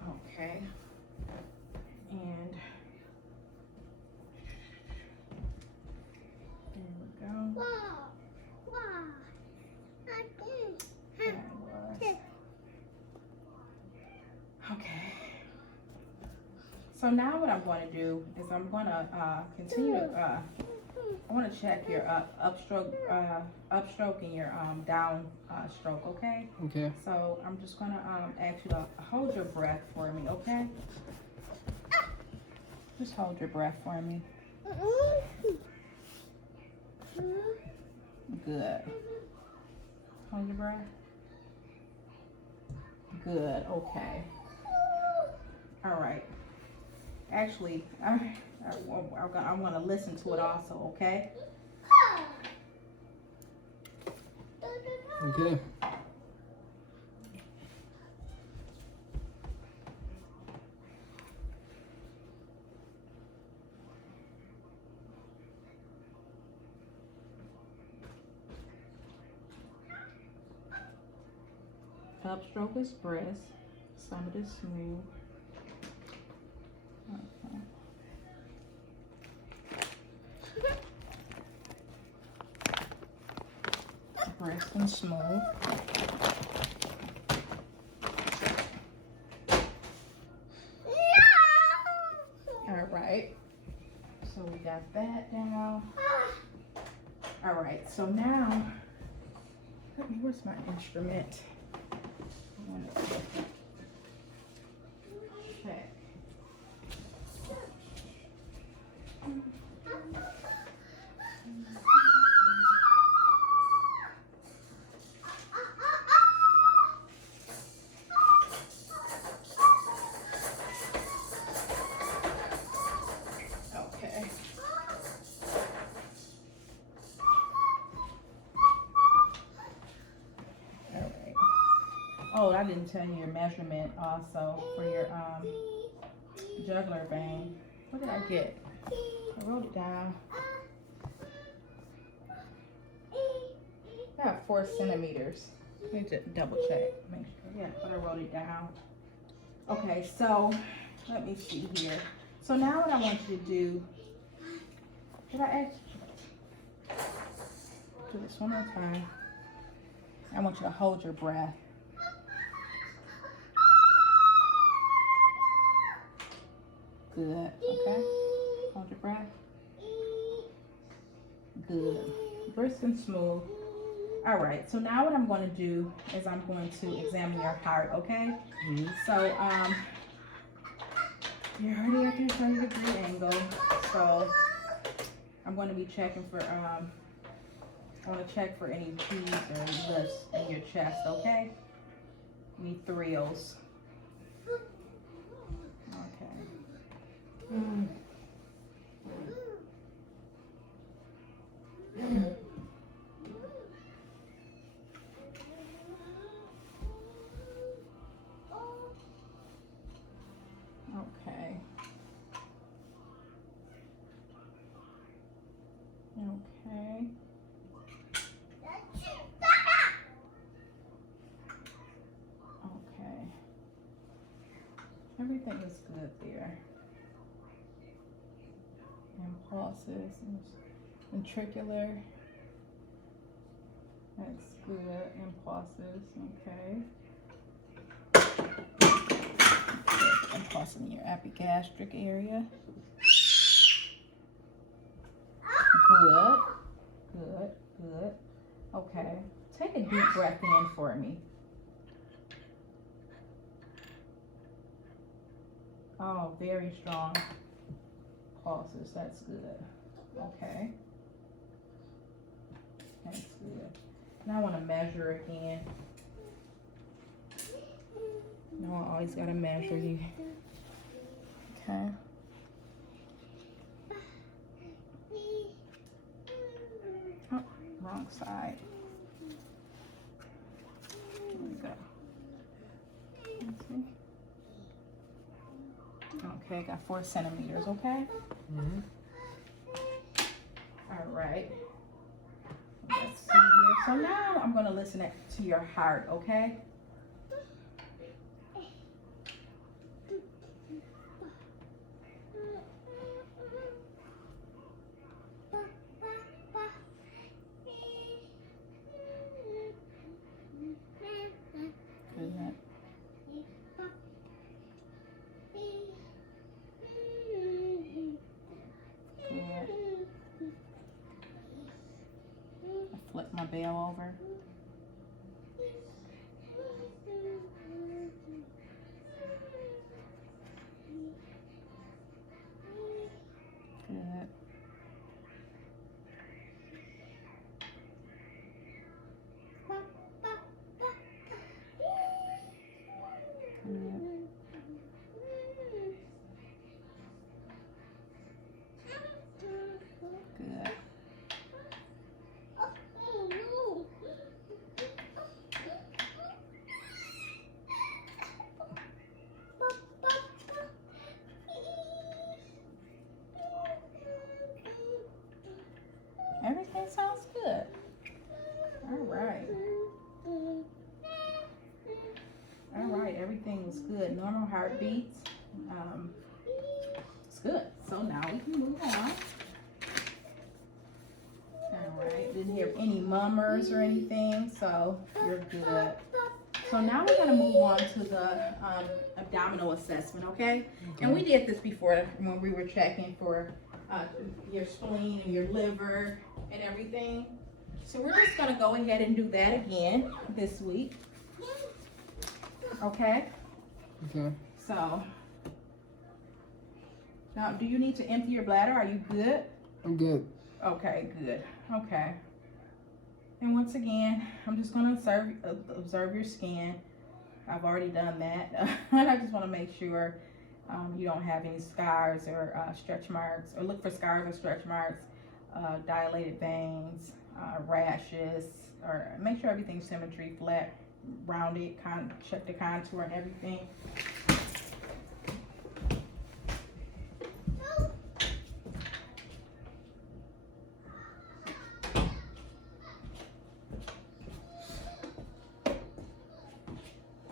Okay. And there we go. That was. Okay. So now what I'm going to do is I'm going to continue to, I want to check your upstroke and your down stroke, okay? Okay. So I'm just going to ask you to hold your breath for me, okay? Just hold your breath for me. Good. Hold your breath. Good. Okay. All right. Actually, I'm going to listen to it also, okay? Okay. Upstroke is breast. Some of it is smooth. Okay. Breast and smooth. All right. So we got that down. All right. So now, where's my instrument? I want to check. Okay. All right. Oh, I didn't tell you your measurement also for your jugular vein. What did I get? I wrote it down. I have 4 centimeters. Let me just double check. Make sure. Yeah, but I wrote it down. Okay, so let me see here. So now what I want you to do, did I ask you? Do this one more time. I want you to hold your breath. Good. Okay. Hold your breath. Good. Brisk and smooth. All right. So now what I'm going to do is I'm going to examine your heart. Okay. Mm-hmm. So you're already at your 30-degree angle. So I'm going to be checking for I want to check for any P's or lifts in your chest. Okay. Any thrills. Okay. Okay. Okay. Okay. Everything is good there. Impulses, ventricular. That's good. Impulses. Okay. Impulse in your epigastric area. Good. Good. Good. Okay. Take a deep breath in for me. Oh, very strong pulses. That's good. Okay. That's good. Now I want to measure again. No, I always got to measure you. Okay. Oh, wrong side. Here we go. Let's see. Okay, I got 4 centimeters, okay? Mm-hmm. All right. Let's see here. So now I'm going to listen to your heart, okay? Good. Flip my bell over. Good. right. All right, everything was good. Normal heartbeats. It's good. So now we can move on. All right, didn't hear any murmurs or anything, so you're good. So now we're gonna move on to the abdominal assessment, okay? And we did this before when we were checking for your spleen and your liver and everything. So we're just gonna go ahead and do that again this week. Okay? Okay. So, now do you need to empty your bladder? Are you good? I'm good. Okay, good. Okay. And once again, I'm just gonna observe your skin. I've already done that. I just wanna make sure you don't have any scars or stretch marks, or look for scars or stretch marks, dilated veins, rashes, or make sure everything's symmetry, flat, rounded, check the contour and everything.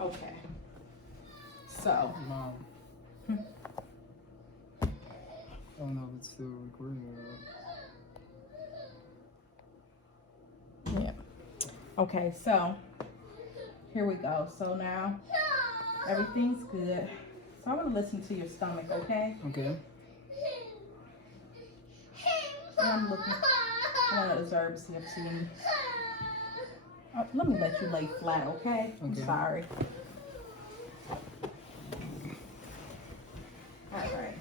Okay. So. Mom. I don't know if it's still recording or Yeah. Okay, so here we go. So now everything's good. So I'm gonna listen to your stomach, okay? Okay. And I'm looking. I wanna observe to see if I see any. Let me let you lay flat, okay? I'm Okay. sorry. All right.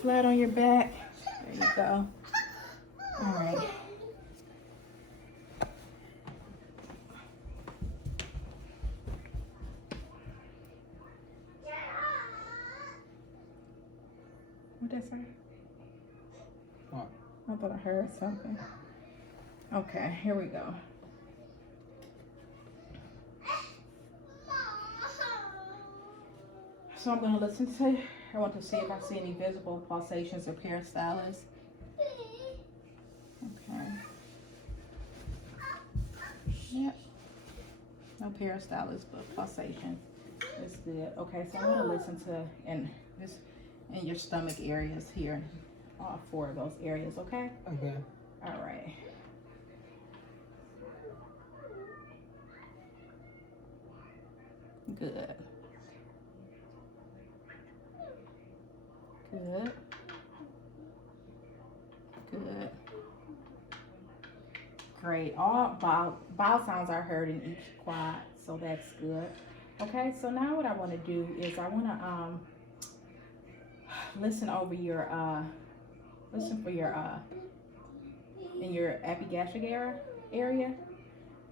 Flat on your back. There you go. All right. What did I say? What? I thought I heard something. Okay, here we go. So I'm going to listen to, I want to see if I see any visible pulsations or peristalsis. Okay. Yep. No peristalsis, but pulsation is good. Okay, so I'm going to listen to, in your stomach areas here, all 4 of those areas, okay? Okay. All right. Good. Good. Good. Great. All bowel sounds are heard in each quad, so that's good. Okay, so now what I want to do is I want to listen for your in your epigastric area.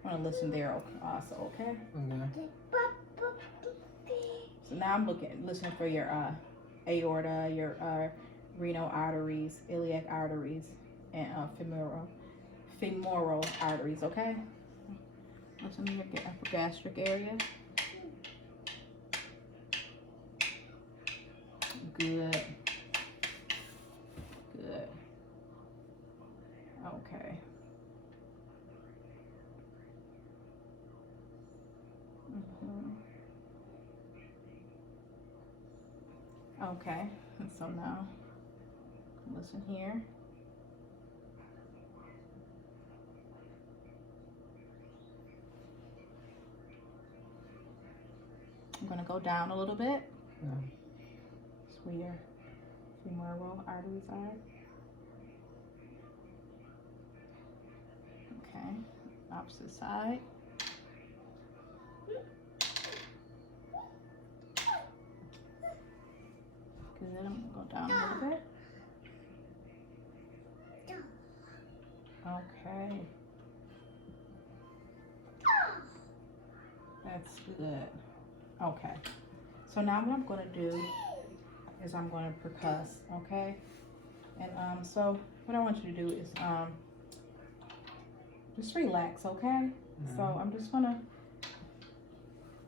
I want to listen there also, okay? Okay. So now I'm listening for your aorta, your renal arteries, iliac arteries, and femoral arteries, okay? Listen to your epigastric area. Good. Good. Okay. Okay, and so now, listen here. I'm gonna go down a little bit. Yeah. That's where your femoral arteries are. Okay, opposite side. Good, I'm gonna go down a little bit. Okay. That's good. Okay. So now what I'm gonna do is I'm gonna percuss, okay? And so what I want you to do is just relax, okay? So I'm just gonna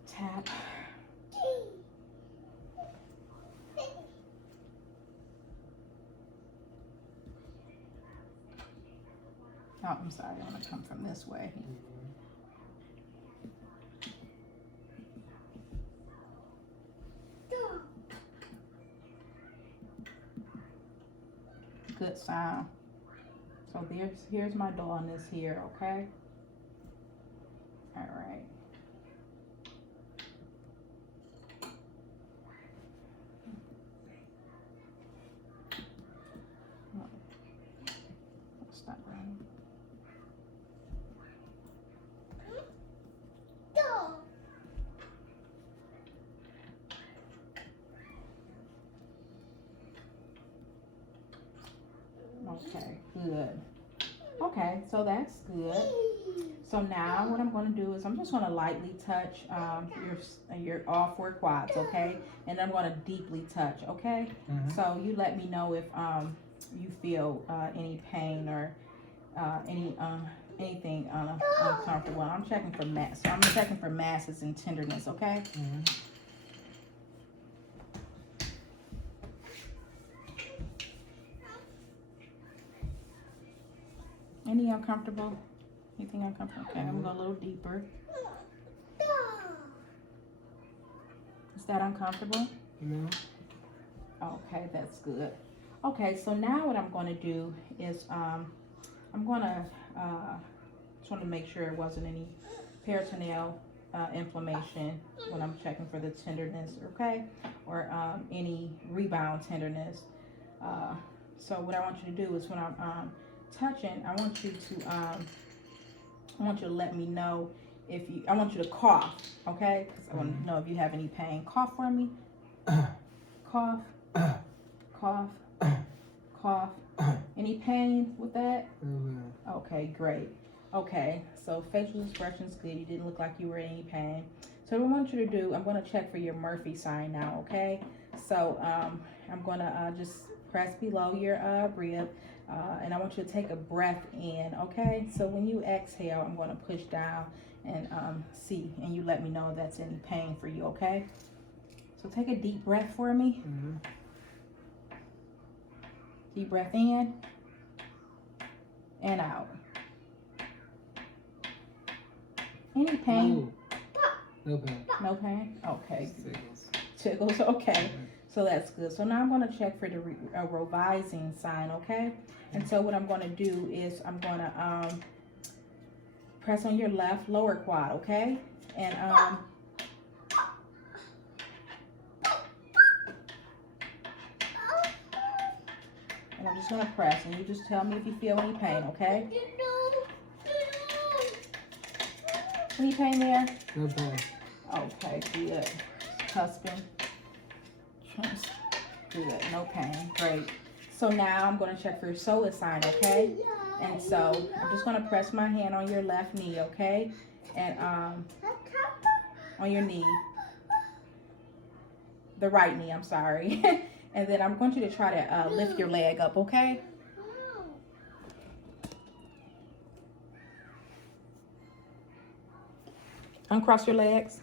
tap. Oh, I'm sorry, I'm gonna come from this way. Good sound. So here's my dullness here, okay? All right. Stop running. Okay, good. Okay, so that's good. So now what I'm going to do is I'm just going to lightly touch your all four quads, okay? And I'm going to deeply touch, okay? So you let me know if you feel any pain or anything uncomfortable. I'm checking for mass. So I'm checking for masses and tenderness, okay? Any uncomfortable? Anything uncomfortable? Okay, I'm gonna go a little deeper. Is that uncomfortable? No. Okay, that's good. Okay, so now what I'm gonna do is I'm gonna just want to make sure it wasn't any peritoneal inflammation when I'm checking for the tenderness, okay, or any rebound tenderness. So what I want you to do is when I'm touching, I want you to let me know if you. I want you to cough, okay? Because I want to know if you have any pain. Cough for me. Cough. Cough. Cough. Any pain with that? Okay, great. Okay, so facial expression's good. You didn't look like you were in any pain. So what I want you to do, I'm going to check for your Murphy sign now, okay? So I'm going to just press below your rib, and I want you to take a breath in, okay? So when you exhale, I'm going to push down and see, and you let me know if that's any pain for you, okay? So take a deep breath for me. Deep breath in and out. Any pain? No pain. No pain? Okay. Tickles. Tickles, okay. So that's good. So now I'm going to check for the revising sign, okay? And so what I'm going to do is I'm going to press on your left lower quad, okay? And I'm just going to press, and you just tell me if you feel any pain, okay? Any pain there? No pain. Okay, good. Cusping. Good, no pain. Great. So now I'm going to check for your solar sign, okay? And so I'm just going to press my hand on your left knee, okay? And on your knee. The right knee, I'm sorry. And then I'm going you to try to lift your leg up, okay? Uncross your legs.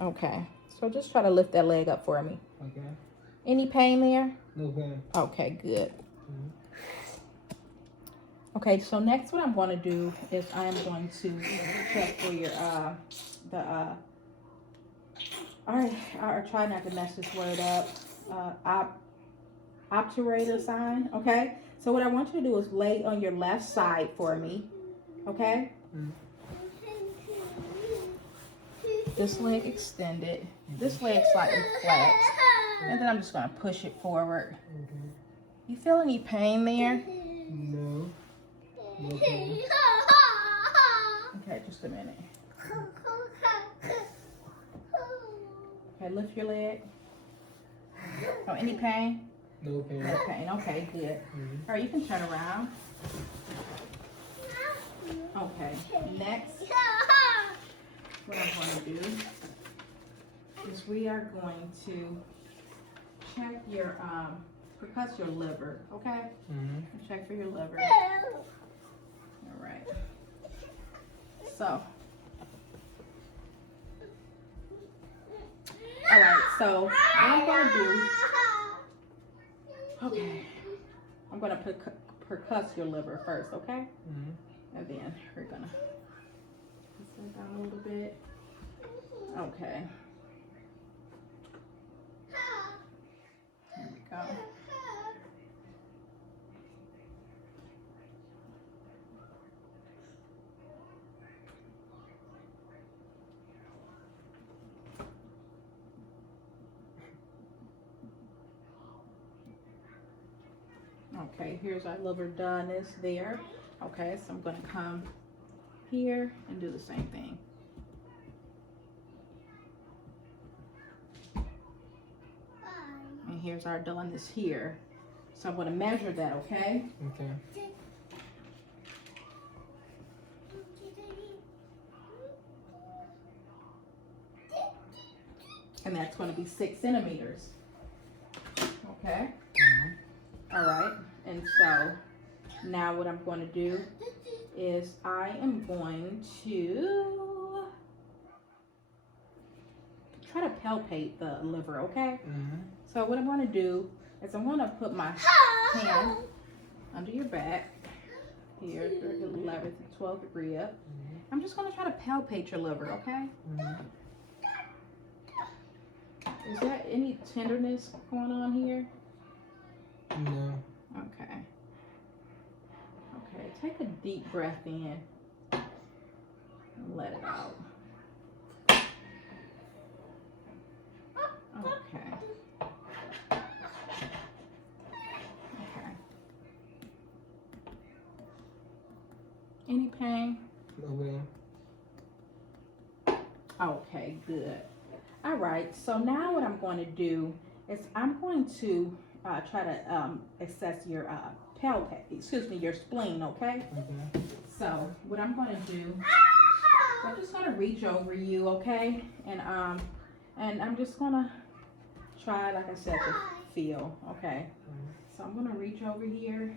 Okay. So just try to lift that leg up for me. Okay. Any pain there? No pain. Okay, good. Okay, so next what I'm going to do is I am going to check for your I'll try not to mess this word up. Obturator sign, okay? So what I want you to do is lay on your left side for me, okay? This leg extended, this leg slightly flat, and then I'm just going to push it forward. You feel any pain there? No. No pain. Okay, just a minute. Okay, lift your leg. Oh, any pain? No pain. No pain. Okay, good. All right, you can turn around. Okay, next, what I'm going to do is we are going to check your, percuss your liver, okay? Check for your liver. All right. So. All right, so what I'm going to do, okay, I'm going to percuss your liver first, okay? Mm-hmm. And then we're gonna press that down a little bit. Okay. There we go. Okay, here's our liver done. It's there. Okay, so I'm gonna come here and do the same thing. And here's our done this here. So I'm gonna measure that, okay? Okay. And that's gonna be 6 centimeters. Okay? Mm-hmm. All right, and so now what I'm going to do is I am going to try to palpate the liver, okay? Mm-hmm. So what I'm going to do is I'm going to put my hand under your back here, the 11th and 12th rib. Mm-hmm. I'm just going to try to palpate your liver, okay? Mm-hmm. Is there any tenderness going on here? No. Okay. Okay, take a deep breath in and let it out. Okay. Okay. Any pain? No way. Okay, good. All right, so now what I'm going to do is I'm going to try to assess your your spleen, okay? Okay. So what I'm going to do, so I'm just going to reach over you, okay? And I'm just going to try, like I said, to feel, okay? So I'm going to reach over here,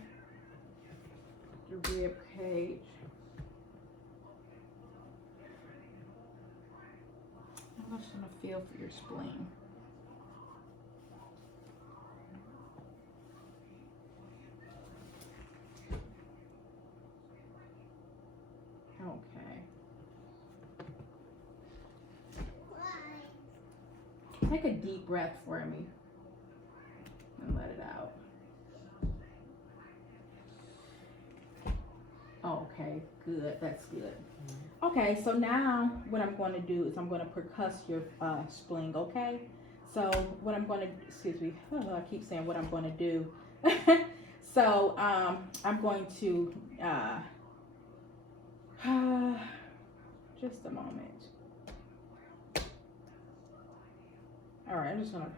your rib cage. I'm just going to feel for your spleen. Okay. Take a deep breath for me and let it out. Okay, good. That's good. Okay, so now what I'm going to do is I'm going to percuss your spleen, okay? So what I'm going to, excuse me, I keep saying what I'm going to do. So I'm going to, just a moment. All right, I'm just going to,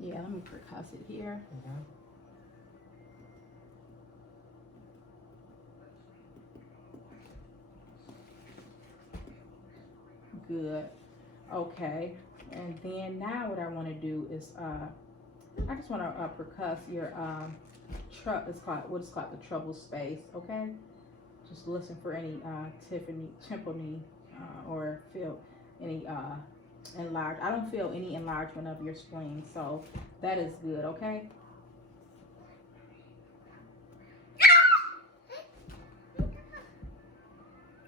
yeah, let me percuss it here. Okay. Good. Okay. And then now what I want to do is I just want to percuss your it's called what is called the trouble space. Okay. Just listen for any tympani or feel any enlarged. I don't feel any enlargement of your spleen, so that is good. Okay.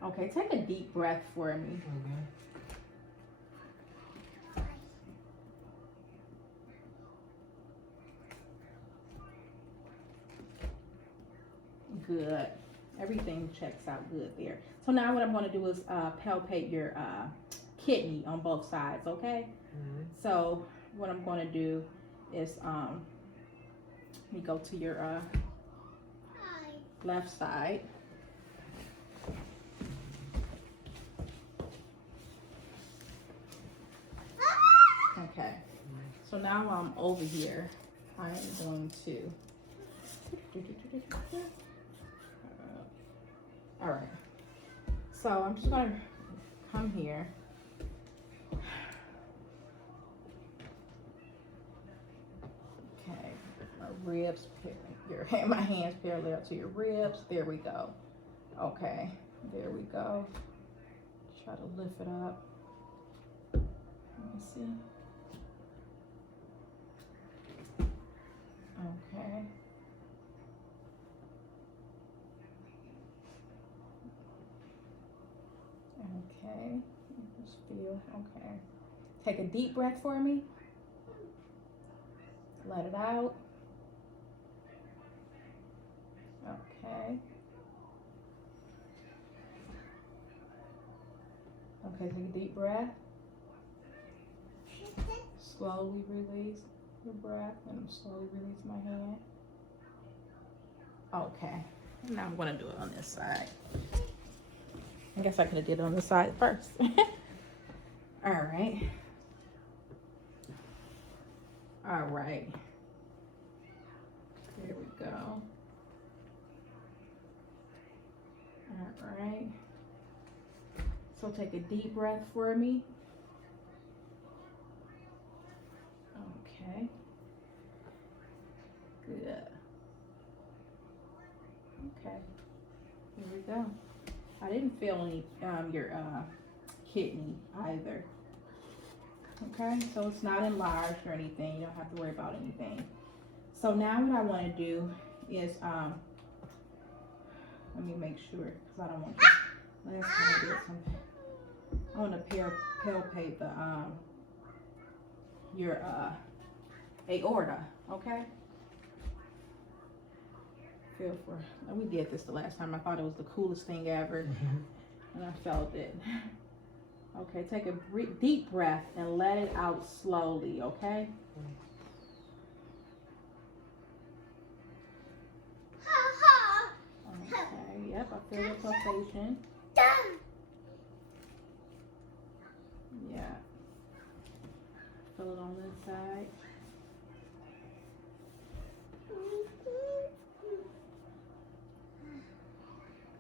Okay, take a deep breath for me. Okay. Good. Everything checks out good there. So now what I'm going to do is palpate your kidney on both sides, okay? Mm-hmm. So what I'm going to do is let me go to your left side. Okay. So now I'm over here. I am going to all right, so I'm just gonna come here. Okay, my ribs, my hands parallel to your ribs. There we go. Okay, there we go. Try to lift it up. Let me see. Okay. Okay. Just feel. Okay. Take a deep breath for me. Let it out. Okay. Okay, take a deep breath. Slowly release your breath and slowly release my hand. Okay. Now I'm gonna do it on this side. I guess I could have did it on this side first. All right. All right. There we go. All right. So take a deep breath for me. Okay. Good. Okay. Here we go. I didn't feel any your kidney either. Okay, so it's not enlarged or anything. You don't have to worry about anything. So now what I want to do is let me make sure because I don't want to. Last time I did something. I want to palpate the your aorta. Okay. Feel for. We did this the last time. I thought it was the coolest thing ever, and I felt it. Okay, take a deep breath and let it out slowly. Okay. Okay. Yep, I feel the pulsation. Yeah. Feel it on this side.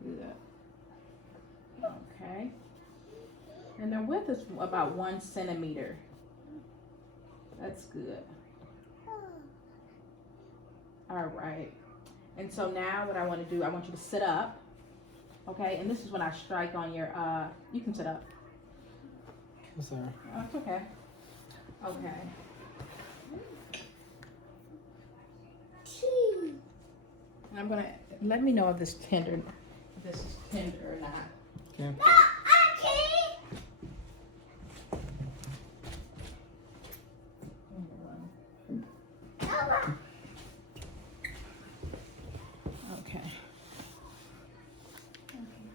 Good. Okay. And the width is about 1 centimeter. That's good. All right. And so now what I want to do, I want you to sit up. Okay. And this is when I strike on your, you can sit up. I'm sorry. That's okay. Okay. And I'm gonna, let me know if this is tender or not. Okay. Okay.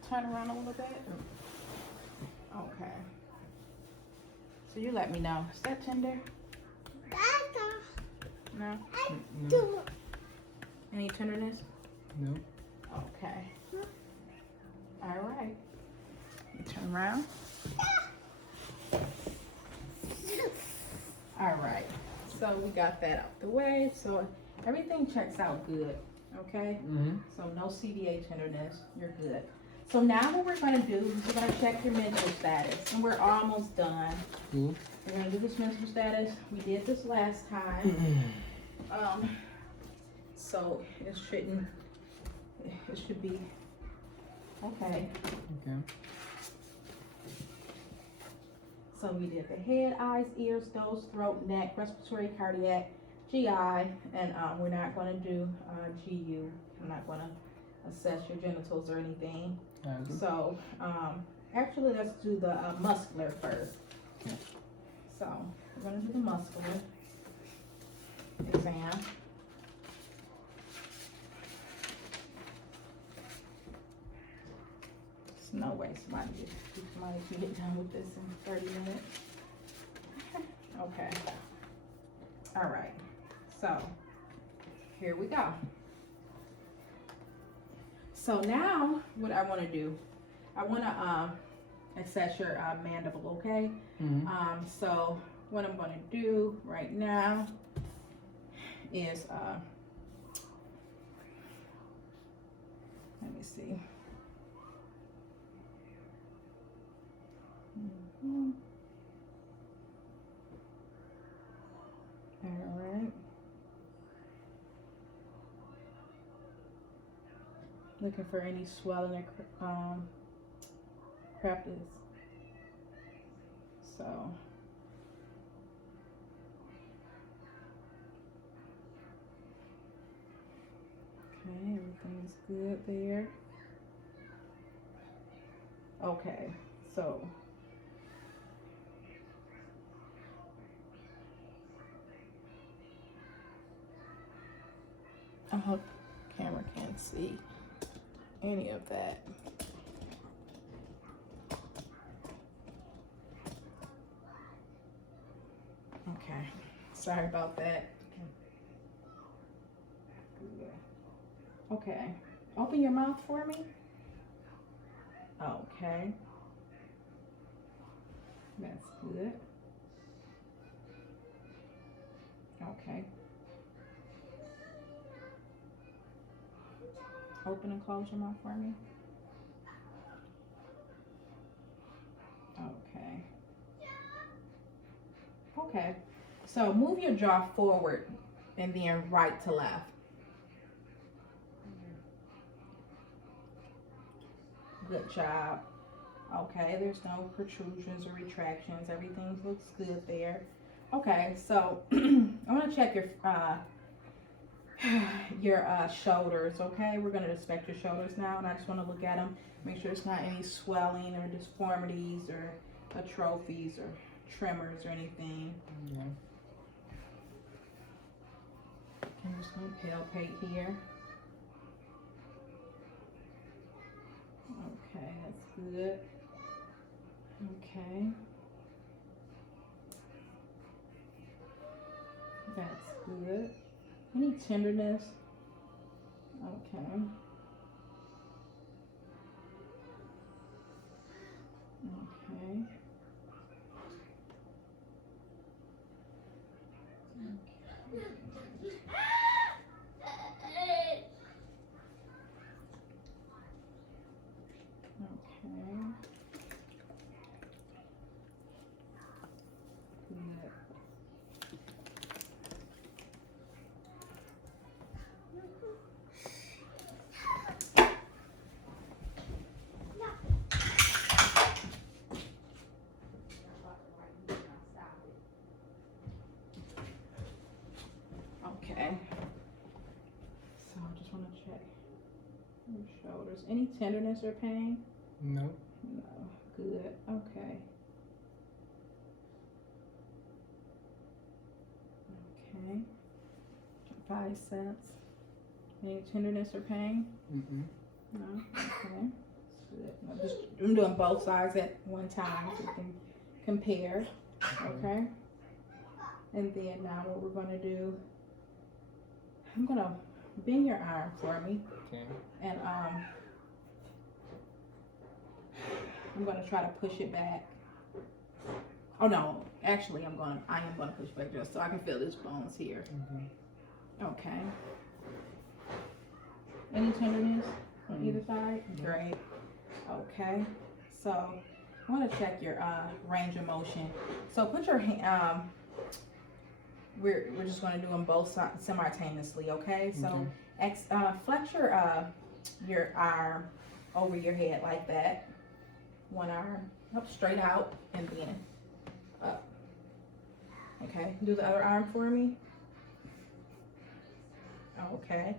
Turn around a little bit. Okay. So you let me know. Is that tender? No? No. Any tenderness? No. Okay. All right. You turn around. All right. So we got that out the way. So everything checks out good. Okay? So no CVA tenderness. You're good. So now what we're going to do is we're going to check your mental status. And we're almost done. Cool. We're going to do this mental status. We did this last time. So it should be okay. Okay. So we did the head, eyes, ears, nose, throat, neck, respiratory, cardiac, GI, and we're not going to do GU. I'm not going to assess your genitals or anything. Okay. So, actually, let's do the muscular first. Okay. So we're going to do the muscular exam. There's no way somebody can get done with this in 30 minutes. Okay. All right. So here we go. So now what I want to do, I want to assess your mandible, okay? So what I'm going to do right now is, let me see. All right. Looking for any swelling or crepitus. So Everything's good there. Okay, so I hope the camera can't see any of that. Okay, sorry about that. Okay, open your mouth for me. Okay, that's good. Okay. Open and close your mouth for me. Okay. Okay. So move your jaw forward and then right to left. Good job. Okay, there's no protrusions or retractions. Everything looks good there. Okay, so I want to check your shoulders. Okay, we're going to inspect your shoulders now, and I just want to look at them, make sure there's not any swelling or deformities or atrophies or tremors or anything. Yeah. I'm just going to palpate here. Okay, that's good. Okay. That's good. Any tenderness? Okay. Okay. Okay. So I just want to check your shoulders. Any tenderness or pain? No. No. Good. Okay. Okay. Biceps. Any tenderness or pain? Mm-mm. No. Okay. Good. I'm doing both sides at one time so you can compare. Okay. And then now what we're gonna do, I'm gonna bend your arm for me. Okay. And I'm gonna try to push it back. Oh no, actually I am gonna push back just so I can feel these bones here. Mm-hmm. Okay. Any tenderness on either side? No. Great. Okay. So I want to check your range of motion. So put your hand. We're just going to do them both simultaneously. Okay. So flex your arm over your head like that. One arm up straight out and then up. Okay. Do the other arm for me. Okay.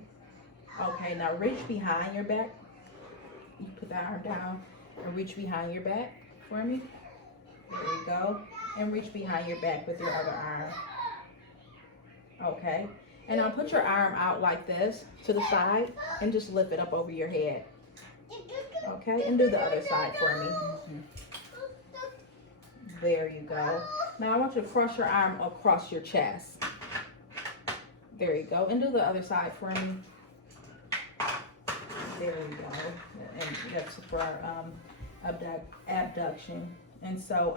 Okay, now reach behind your back. You put that arm down and reach behind your back for me. There you go. And reach behind your back with your other arm. Okay. And now put your arm out like this to the side and just lift it up over your head. Okay, and do the other side for me. There you go. Now I want you to cross your arm across your chest. There you go. And do the other side for me. There we go. And that's for our abduction. And so,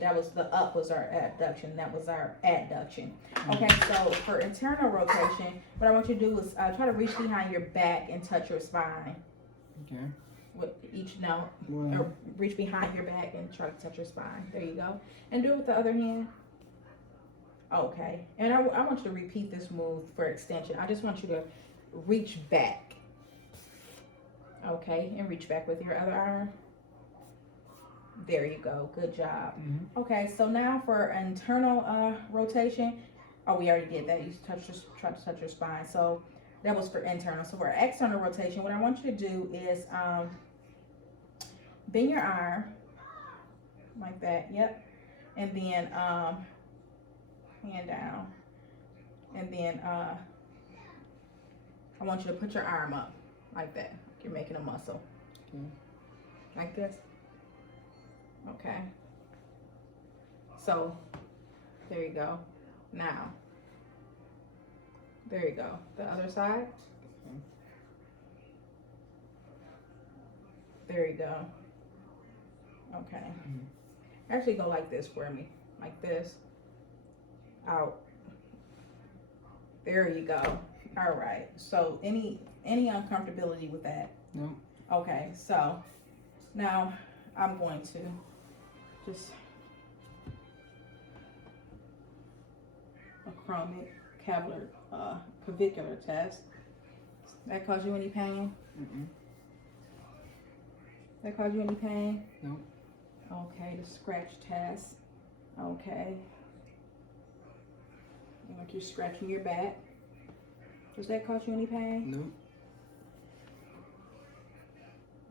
that was the up was our abduction. That was our adduction. Okay, so for internal rotation, what I want you to do is try to reach behind your back and touch your spine. Okay. With each note, Well, or reach behind your back and try to touch your spine. There you go. And do it with the other hand. Okay. And I want you to repeat this move for extension. I just want you to reach back. Okay, and reach back with your other arm. There you go. Good job. mm-hmm. Okay, so now for internal rotation, Oh, we already did that. You try to touch your spine. So that was for internal. So for external rotation, what I want you to do is bend your arm like that. Yep. And then hand down. And then I want you to put your arm up like that. You're making a muscle. Okay. Like this. Okay. So there you go. Now, there you go. The other side. Okay. There you go. Okay. Actually go like this for me. Like this. Out. There you go. All right. So any uncomfortability with that? No. Okay. So now I'm going to just a chromic clavicular test. That cause you any pain? Mm-mm. That cause you any pain? No. Okay, the scratch test. Okay. Like you're scratching your back. Does that cause you any pain? No.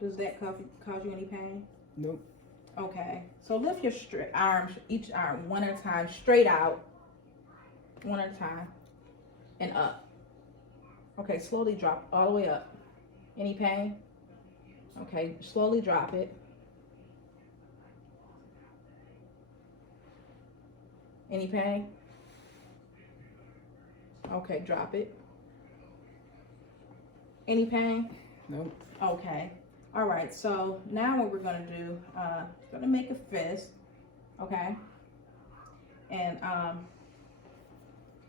Does that cause you any pain? Nope. Okay. So lift your arms, each arm, one at a time, straight out. One at a time. And up. Okay, slowly drop all the way up. Any pain? Okay, slowly drop it. Any pain? Okay, drop it. Any pain? Nope. Okay. All right, so now what we're gonna do, gonna make a fist, okay? And I'm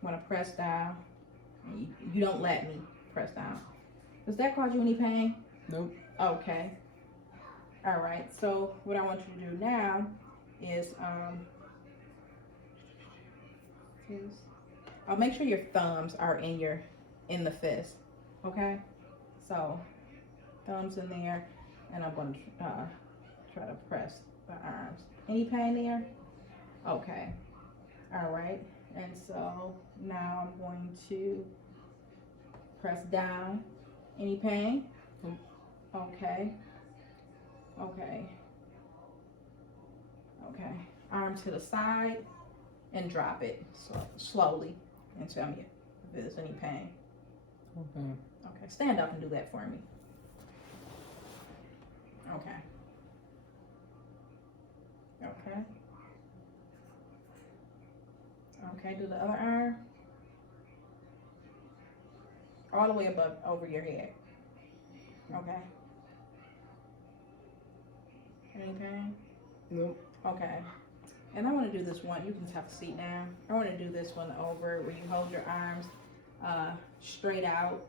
gonna press down. You don't let me press down. Does that cause you any pain? Nope. Okay. All right, so what I want you to do now is, I'll make sure your thumbs are in the fist, okay? So thumbs in there, and I'm going to try to press the arms. Any pain there? Okay. All right. And so now I'm going to press down. Any pain? Okay. Okay. Okay. Arm to the side and drop it slowly and tell me if there's any pain. Okay. Okay. Stand up and do that for me. Okay. Okay. Okay, do the other arm. All the way above, over your head. Okay. Any pain? Nope. Okay. And I want to do this one. You can have a seat now. I want to do this one over where you hold your arms straight out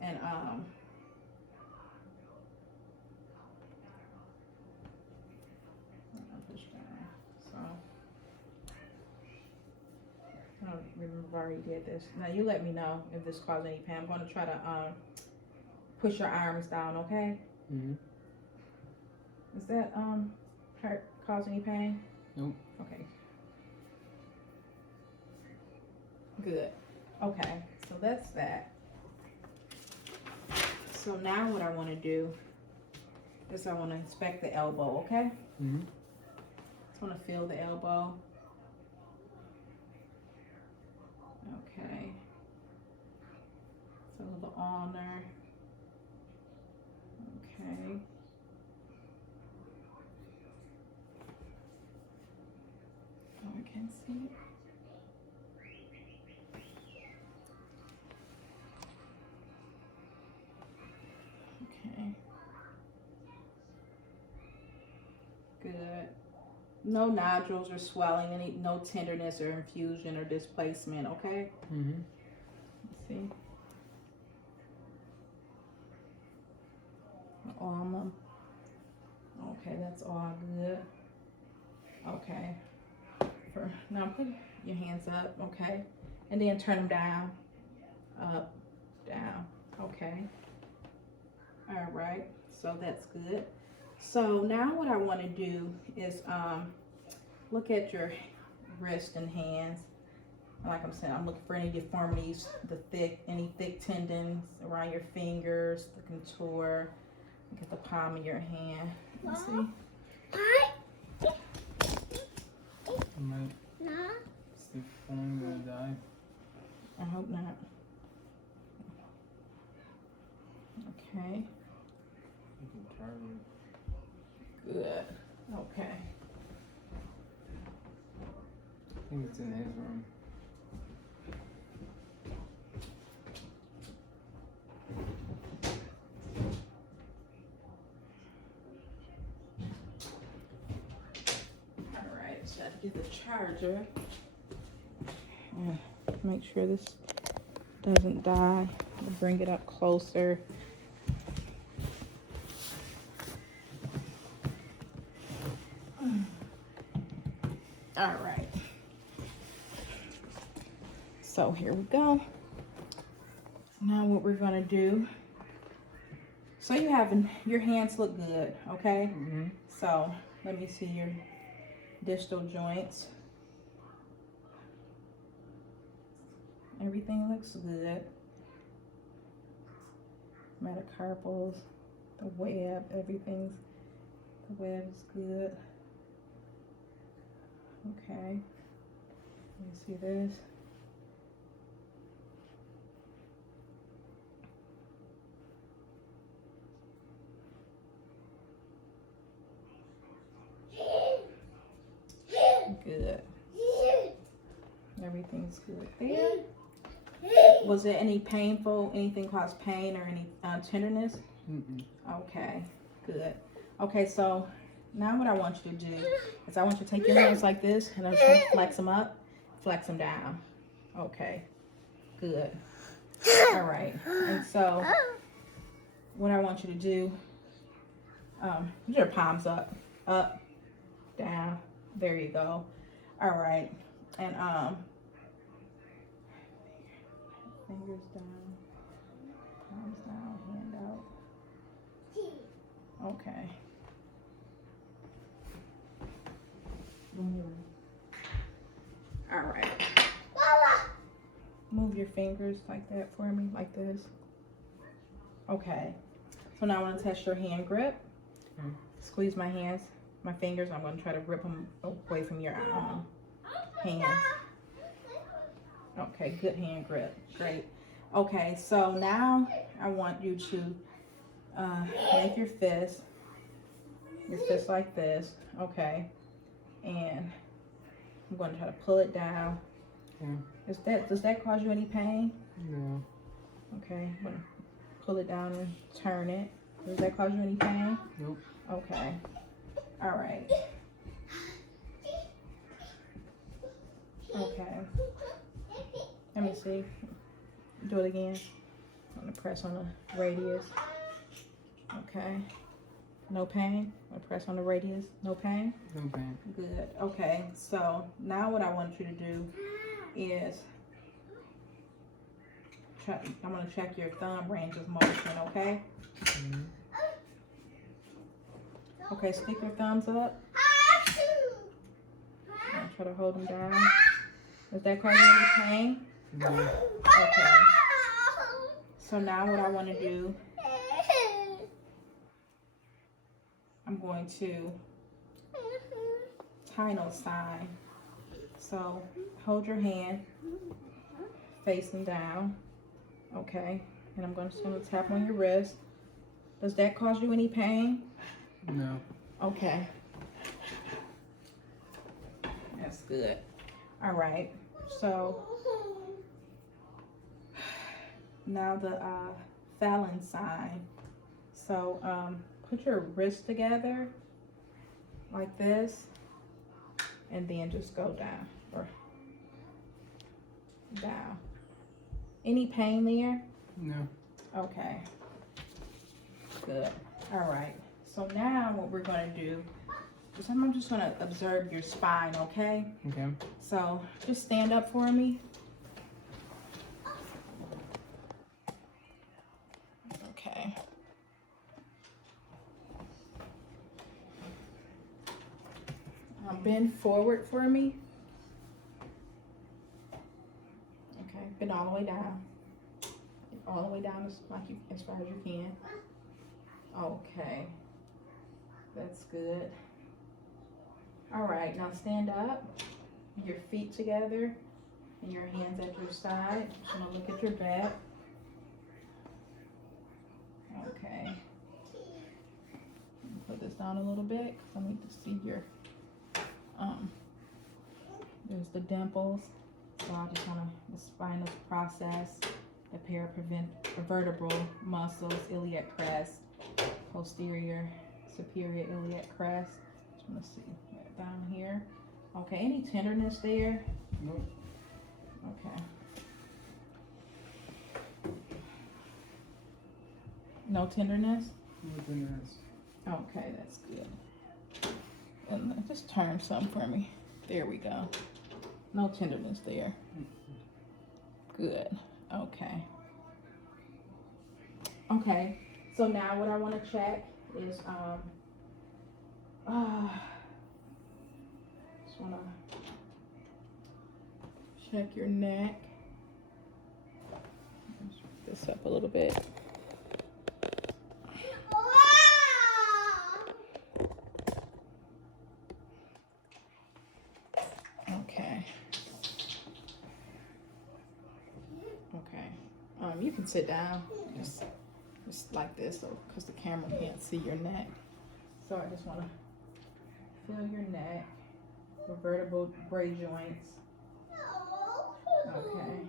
and push down. So I don't remember if I already did this. Now you let me know if this causes any pain. I'm going to try to push your arms down. Okay. Mm-hmm. Is that hurt? Cause any pain? Nope. Okay. Good. Okay, so that's that. So now what I want to do is I want to inspect the elbow, okay? Mm-hmm. I want to feel the elbow. Okay. So the ulnar. Okay. Oh, I can't see it. Okay. Good. No nodules or swelling, no tenderness or infusion or displacement, okay? Mm-hmm. Let's see. Ulna. Okay, that's all good. Okay. Now put your hands up, okay? And then turn them down. Up, down, okay. All right, so that's good. So now what I want to do is look at your wrist and hands. Like I'm saying, I'm looking for any deformities, any thick tendons around your fingers, the contour. Look at the palm of your hand. Let's see. I might see falling gonna die. I hope not. Okay. You can try it. Good. Okay. I think it's in his room. All right. So I have to get the charger. Make sure this doesn't die. I'll bring it up closer. All right. So here we go. Now what we're gonna do. So you have your hands look good, okay? Mm-hmm. So let me see your distal joints. Everything looks good. Metacarpals, the web, the web is good. Okay. Let me see this. Good. Everything's good there. Was there anything caused pain or any tenderness? Mm-mm. Okay, good. Okay, so now what I want you to do is I want you to take your hands like this and I'm just going to flex them up, flex them down. Okay, good. All right, and so what I want you to do, put your palms up, down. There you go. All right, and fingers down, palms down, hand out. Okay. All right. Move your fingers like that for me, like this. Okay. So now I want to test your hand grip. Okay. Squeeze my hands, my fingers. I'm going to try to rip them away from your hands. Okay, good hand grip. Great. Okay, so now I want you to make your fist like this. Okay. And I'm going to try to pull it down. Yeah. Does that cause you any pain? No. Okay, I'm going to pull it down and turn it. Does that cause you any pain? Nope. Okay. All right. Okay. Let me see. Do it again. I'm going to press on the radius. Okay. No pain? I'm going to press on the radius. No pain? No pain. Good. Okay. So now what I want you to do is I'm going to check your thumb range of motion, okay? Mm-hmm. Okay, stick your thumbs up. I'll try to hold them down. Does that cause you any pain? No. Okay. So now what I want to do, I'm going to tino sign. So hold your hand facing down. Okay. And I'm just going to tap on your wrist. Does that cause you any pain? No. Okay. That's good. All right. So now the Fallon sign. So put your wrist together like this and then just go down or down. Any pain there? No. Okay. Good. All right. So now what we're going to do is I'm just going to observe your spine, okay? Okay. So just stand up for me. Okay. Now bend forward for me. way down. All the way down as far as you can. Okay. That's good. All right, now stand up. Your feet together and your hands at your side. Just gonna look at your back. Okay. Put this down a little bit because I need to see your there's the dimples. So I just want to the spinous process, the paravertebral muscles, iliac crest, posterior, superior iliac crest. Just want to see that down here. Okay, any tenderness there? Nope. Okay. No tenderness? No tenderness. Okay, that's good. And then just turn some for me. There we go. No tenderness there. Good. Okay. Okay. So now what I want to check is just want to check your neck. Let's pick this up a little bit. Okay. Okay. You can sit down, just like this, so because the camera can't see your neck. So I just want to feel your neck, the vertebrae joints. Okay.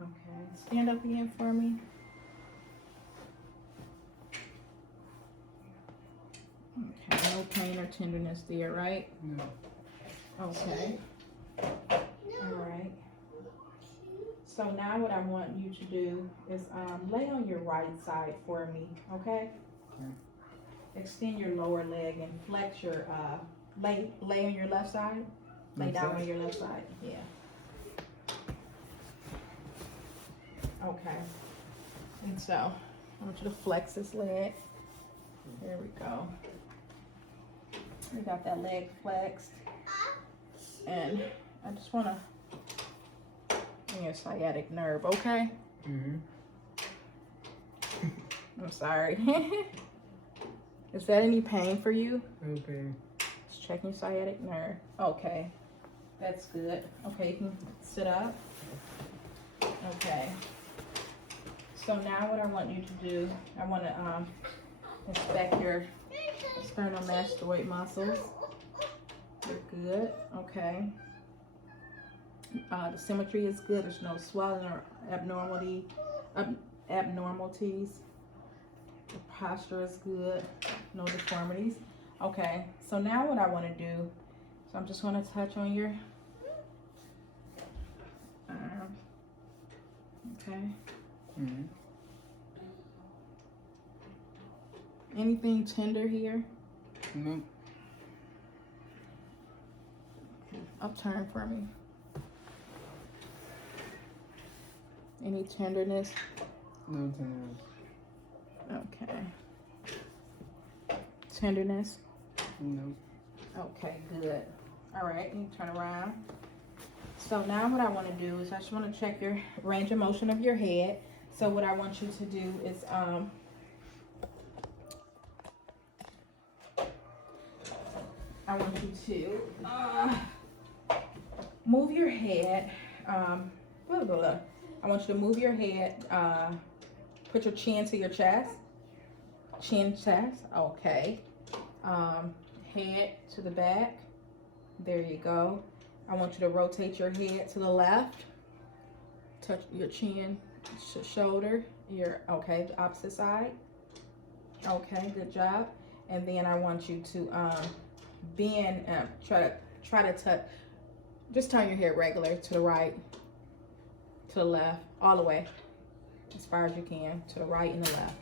Okay. Stand up again for me. Okay. No pain or tenderness there, right? No. Okay. All right. So now what I want you to do is lay on your right side for me, okay? Okay. Extend your lower leg and flex your, lay on your left side. Lay Left down side? on your left side, yeah. Okay. And so, I want you to flex this leg. There we go. We got that leg flexed. And I just want to your sciatic nerve, okay? Mm-hmm. I'm sorry. Is that any pain for you? Okay. Just checking your sciatic nerve. Okay. That's good. Okay, you can sit up. Okay. So now what I want you to do, I want to inspect your sternocleidomastoid muscles. You're good. Okay. The symmetry is good. There's no swelling or abnormalities. The posture is good. No deformities. Okay. So now what I want to do, so I'm just going to touch on your arm. Okay. Mm-hmm. Anything tender here? Nope. Upturn for me. Any tenderness? No tenderness. Okay. Tenderness? Nope. Okay, good. All right, you can turn around. So now what I want to do is I just want to check your range of motion of your head. So what I want you to do is I want you to move your head. I want you to move your head. Put your chin to your chest. Chin, chest. Okay. Head to the back. There you go. I want you to rotate your head to the left. Touch your chin, shoulder. Okay, the opposite side. Okay, good job. And then I want you to bend. Try to touch. Just turn your head regular to the right, to the left, all the way, as far as you can, to the right and the left.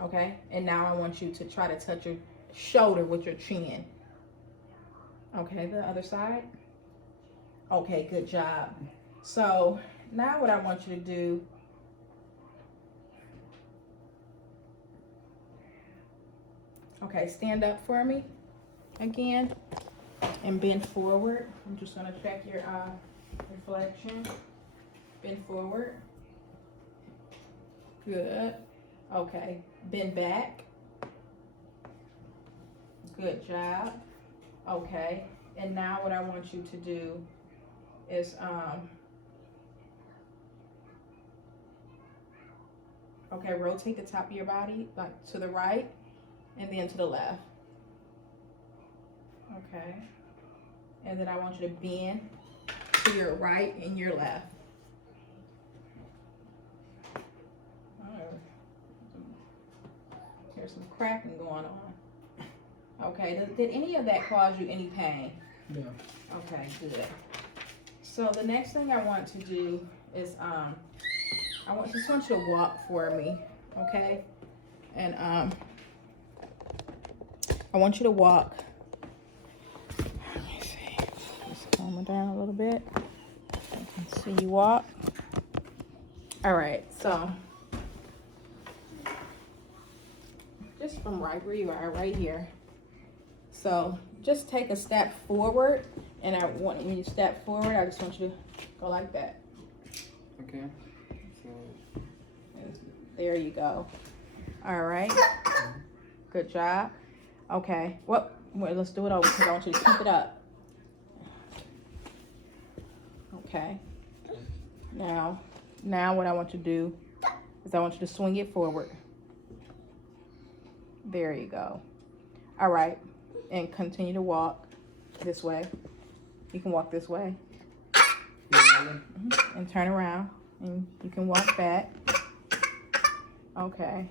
Okay, and now I want you to try to touch your shoulder with your chin. Okay, the other side. Okay, good job. So now what I want you to do, okay, stand up for me again. And bend forward. I'm just gonna check your reflection. Bend forward. Good. Okay. Bend back. Good job. Okay. And now what I want you to do is okay, rotate the top of your body like to the right and then to the left. Okay. And then I want you to bend to your right and your left. Oh, there's some cracking going on. Okay, did any of that cause you any pain? No. Okay, good. So the next thing I want to do is just want you to walk for me, okay? And I want you to walk. Let me see. Just calm it down a little bit. I can see you walk. All right, so just from right where you are, right here. So just take a step forward, and when you step forward, I just want you to go like that. Okay. So. And there you go. All right. Good job. Okay. Well, let's do it over because I want you to keep it up. Okay. Now what I want you to do is I want you to swing it forward. There you go. All right. And continue to walk this way. You can walk this way. And turn around. And you can walk back. Okay.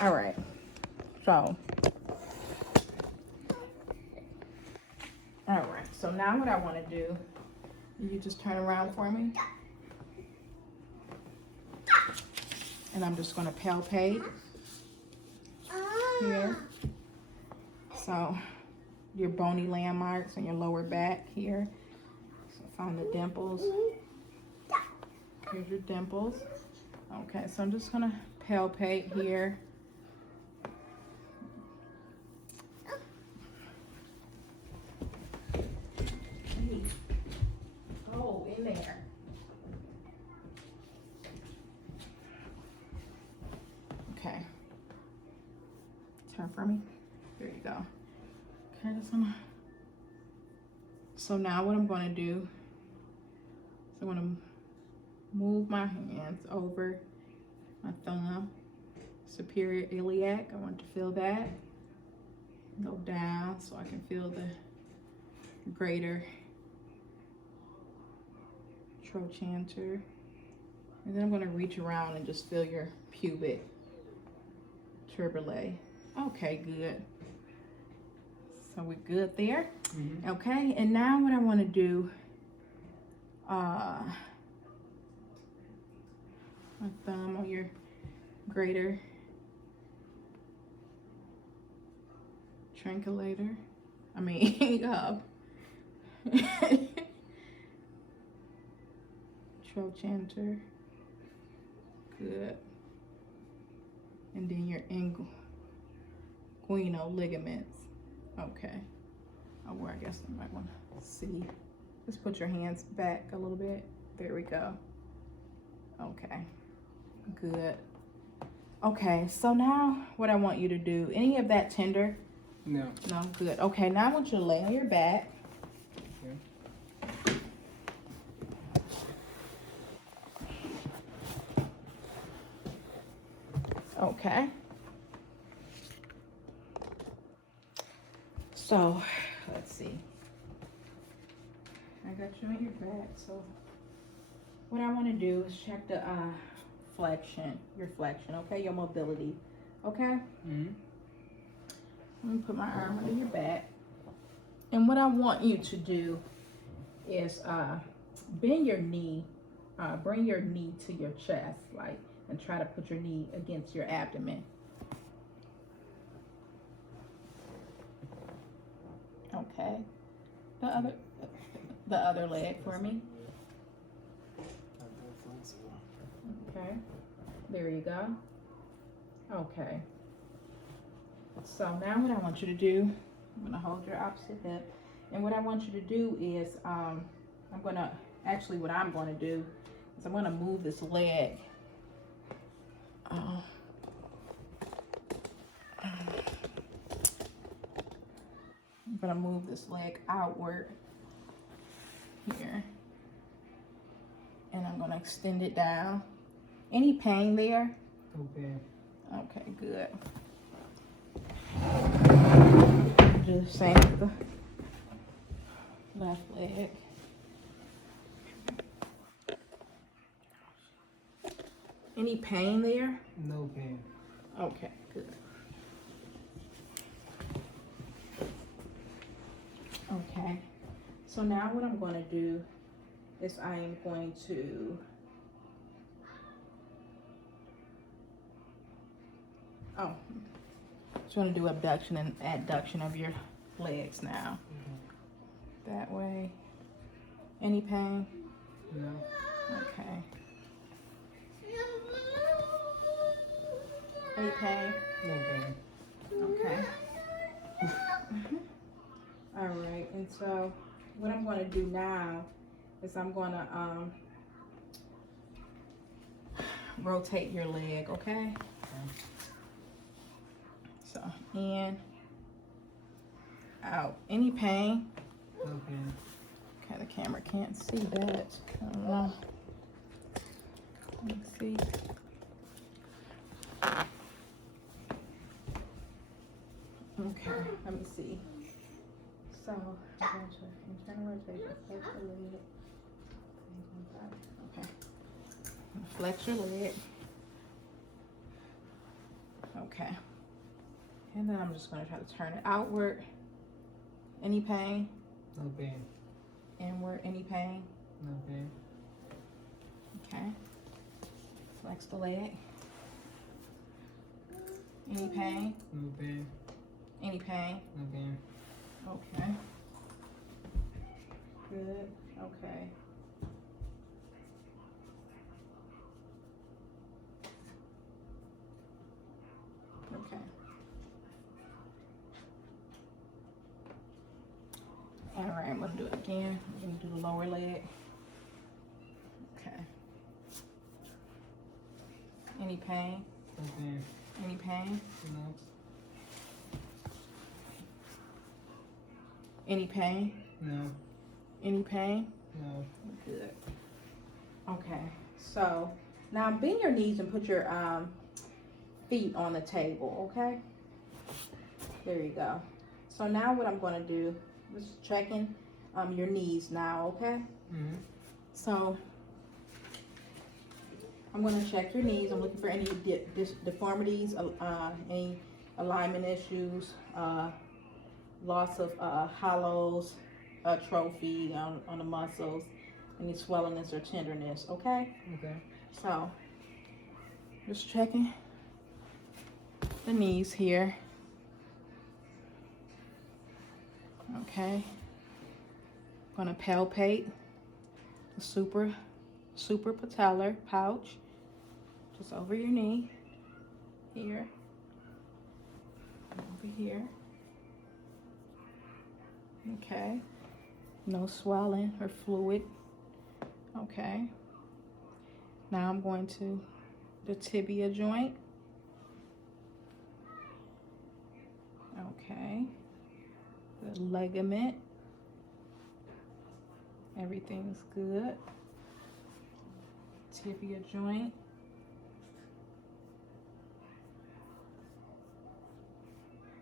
All right. So. All right. So now what I want to do, you just turn around for me. And I'm just going to palpate here. So your bony landmarks and your lower back here. So find the dimples. Here's your dimples. Okay, so I'm just gonna palpate here. Oh, in there. Okay. Turn for me. There you go. Okay, just gonna. So now what I'm gonna do is I'm gonna move my hands over my thumb, superior iliac. I want to feel that. Go down so I can feel the greater trochanter. And then I'm gonna reach around and just feel your pubic turbinae. Okay, good. So we're good there. Mm-hmm. Okay, and now what I want to do, my thumb on your greater trinculator. I mean, trochanter. Good. And then your inguinal ligaments. Okay. Oh, well, I guess I might want to see. Just put your hands back a little bit. There we go. Okay. Good. Okay, so now what I want you to do, any of that tender? No. No, good. Okay, now I want you to lay on your back. Okay. Okay. So, let's see. I got you on your back, so what I want to do is check the your flexion, okay? Your mobility, okay? Mm-hmm. Let me put my arm under your back. And what I want you to do is bend your knee, bring your knee to your chest, like, and try to put your knee against your abdomen. Okay. The other leg for me. Okay. There you go. Okay. So now what I want you to do, I'm gonna hold your opposite hip, and what I want you to do is, what I'm gonna do is I'm gonna move this leg. I'm gonna move this leg outward here, and I'm gonna extend it down. Any pain there? Okay. Okay, good. Do the same with the left leg. Any pain there? No pain. Okay, good. Okay, so now what I'm going to do is I am going to just want to do abduction and adduction of your legs now. That way. Any pain? No. Okay. Any pain? No pain. Okay. All right, and so what I'm going to do now is I'm going to rotate your leg, okay? So in, out. Any pain? No pain. Okay, the camera can't see that. I don't know. Let me see. Okay, let me see. So, I'm going to internal rotation, flex the leg. Okay. Flex your leg. Okay. And then I'm just going to try to turn it outward. Any pain? No pain. Inward, any pain? No pain. Okay. Flex the leg. Any pain? No pain. Any pain? No pain. Okay. Good. Okay. Okay. All right, I'm gonna do it again. I'm gonna do the lower leg. Okay. Any pain? No pain. Any pain? No. Any pain? No. Any pain? No. Good. Okay, so now bend your knees and put your feet on the table, okay? There you go. So now what I'm gonna do is checking your knees now, okay? Mm-hmm. So I'm gonna check your knees. I'm looking for any deformities, any alignment issues, loss of hollows, atrophy on the muscles, any swellingness or tenderness, okay? Okay. So, just checking the knees here. Okay. Gonna palpate the suprapatellar pouch, just over your knee, here, over here. Okay. No swelling or fluid. Okay. Now I'm going to the tibia joint. Okay. The ligament. Everything's good. Tibia joint.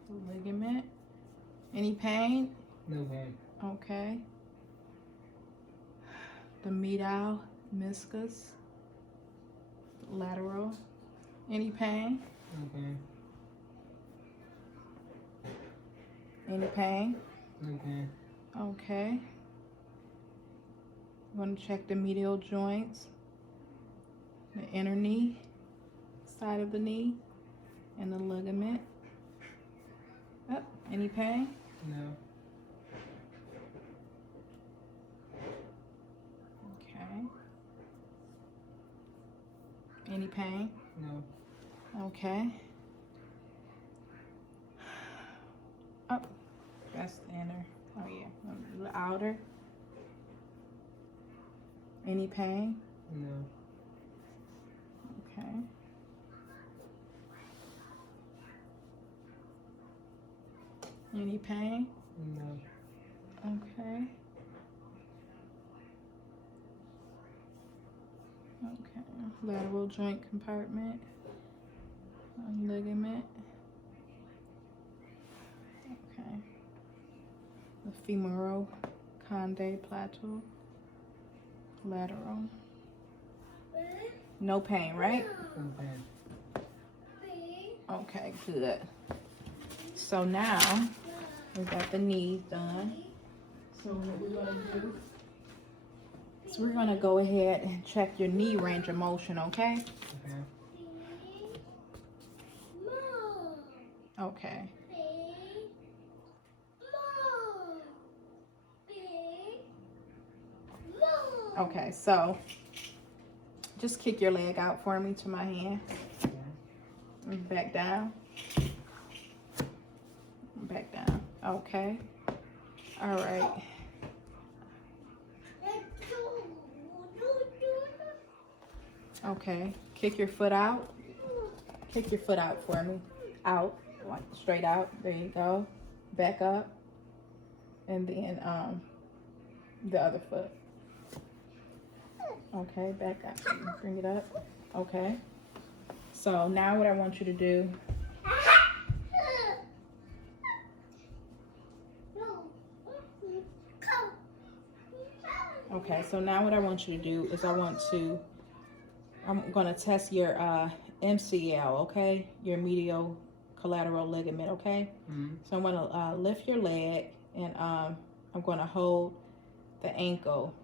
The ligament. Any pain? No pain. Okay. The medial meniscus, lateral. Any pain? No pain. Any pain? No pain. Okay. I'm going to check the medial joints, the inner knee, side of the knee, and the ligament. Oh, any pain? No. Okay. Any pain? No. Okay. That's the inner. Oh yeah, the outer. Any pain? No. Okay. Any pain? No. Okay. Okay. Lateral joint compartment. Ligament. Okay. The femoral condyle plateau. Lateral. No pain, right? Okay. Okay, good. So now we got the knees done. So what we're gonna do is we're gonna go ahead and check your knee range of motion, okay? Okay. Okay. Okay, so just kick your leg out for me to my hand. Okay. And back down. Back down. Okay. All right. Okay. Kick your foot out. Kick your foot out for me. Out. Like straight out. There you go. Back up. And then the other foot. Okay, back up. Bring it up. Okay. So now what I want you to do. Okay, so now what I want you to do is I'm going to test your MCL, okay? Your medial collateral ligament, okay? Mm-hmm. So I'm going to lift your leg and I'm going to hold the ankle,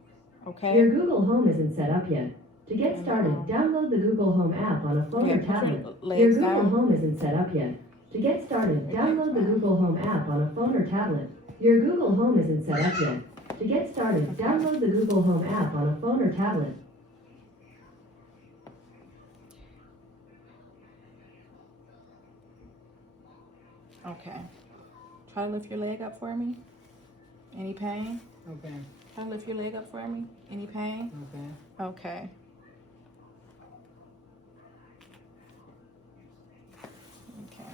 okay? Your Google Home isn't set up yet. To get started, download the Google Home app on a phone or tablet. Your Google Home isn't set up yet. To get started, download the Google Home app on a phone or tablet. Your Google Home isn't set up yet. To get started, download the Google Home app on a phone or tablet. Okay. Try to lift your leg up for me. Any pain? Okay. Try to lift your leg up for me. Any pain? Okay. Okay. Okay.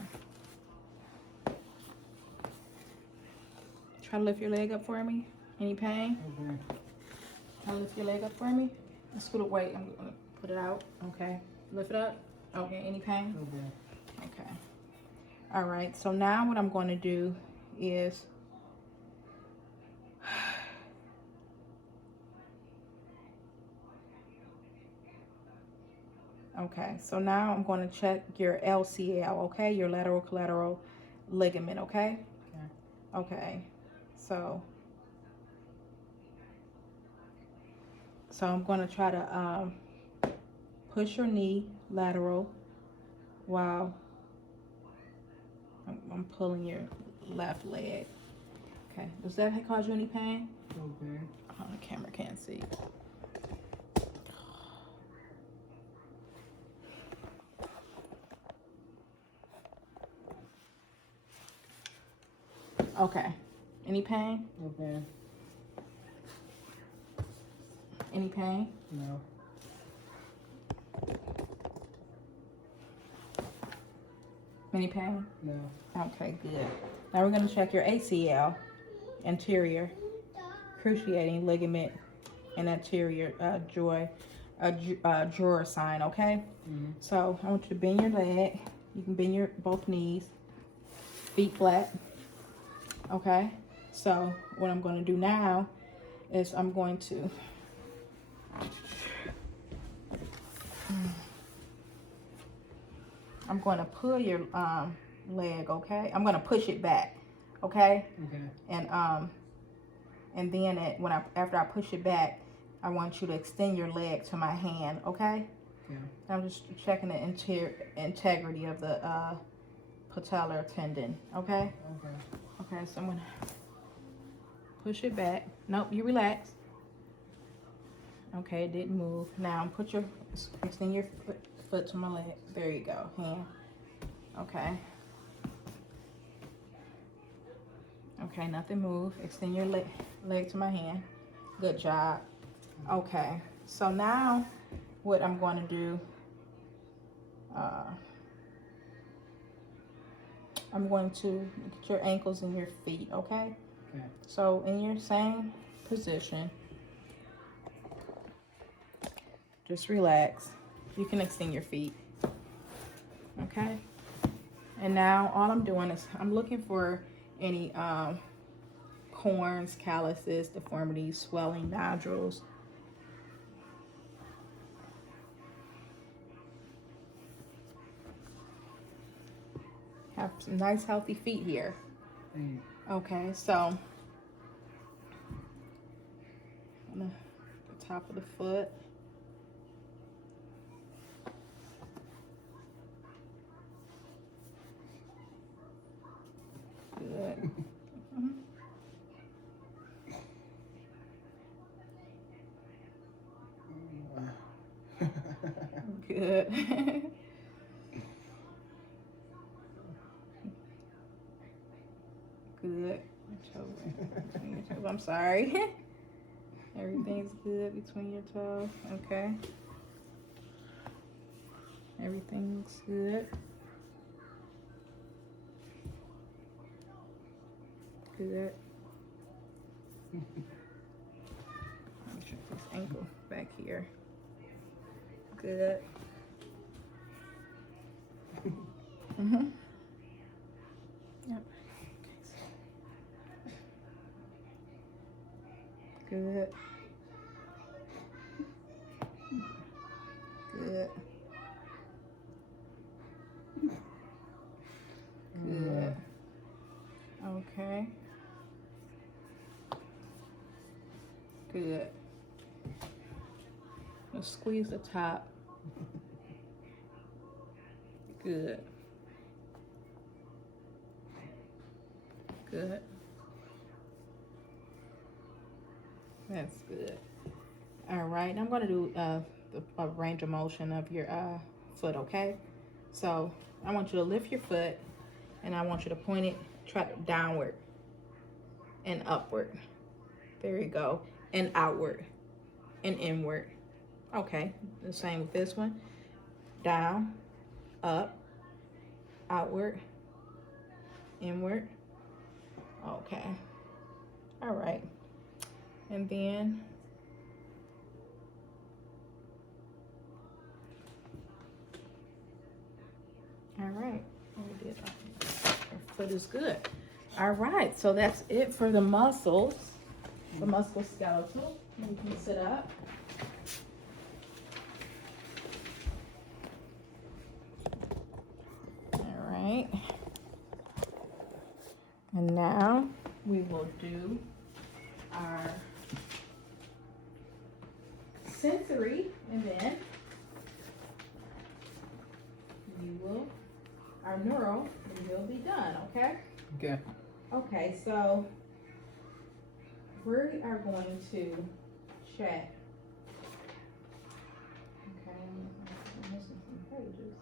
Try to lift your leg up for me. Any pain? Okay. Try to lift your leg up for me. Let's put it weight. I'm gonna put it out. Okay. Lift it up. Okay. Any pain? Okay. Okay. All right. So now what I'm going to do is okay. So now I'm going to check your LCL. Okay. Your lateral collateral ligament. Okay. Okay. Okay. So I'm going to try to push your knee lateral while I'm pulling your left leg. Okay. Does that cause you any pain? Okay. Oh, the camera can't see. Okay. Any pain? Okay. Any pain? No. Any pain? No. Okay, good. Now we're going to check your ACL, anterior cruciating ligament, and anterior drawer sign, okay? Mm-hmm. So I want you to bend your leg. You can bend your both knees, feet flat, okay? So what I'm going to do now is I'm going to pull your leg, okay? I'm going to push it back, okay? Okay. And then after I push it back, I want you to extend your leg to my hand, okay? Okay. I'm just checking the integrity of the patellar tendon, okay? Okay. Okay, so I'm gonna push it back. Nope, you relax. Okay, it didn't move. Now extend your foot to my leg. There you go, hand. Okay. Okay, nothing move. Extend your leg to my hand. Good job. Okay, so now what I'm going to do, I'm going to look at your ankles and your feet, okay? Okay. So in your same position, just relax. You can extend your feet, okay? And now all I'm doing is I'm looking for any corns, calluses, deformities, swelling, nodules. Have some nice healthy feet here. Okay, so on the top of the foot. Good. Good. Good. I'm sorry. Everything's good between your toes. Okay. Everything's good. Good. Let me check this ankle back here. Good. Yep. Good. Good. Good. Okay. Good. Now squeeze the top. Good. Good. That's good. All right, I'm going to do a range of motion of your foot, okay? So I want you to lift your foot, and I want you to point it downward and upward. There you go. And outward and inward. Okay, the same with this one. Down, up, outward, inward. Okay. All right. And then all right, we did that. Your foot is good. All right, so that's it for the muscles, the musculoskeletal. You can sit up. All right, and now we will do our sensory, and then our neural will be done, okay? Okay. Okay, so we are going to check. Okay, I'm missing some pages.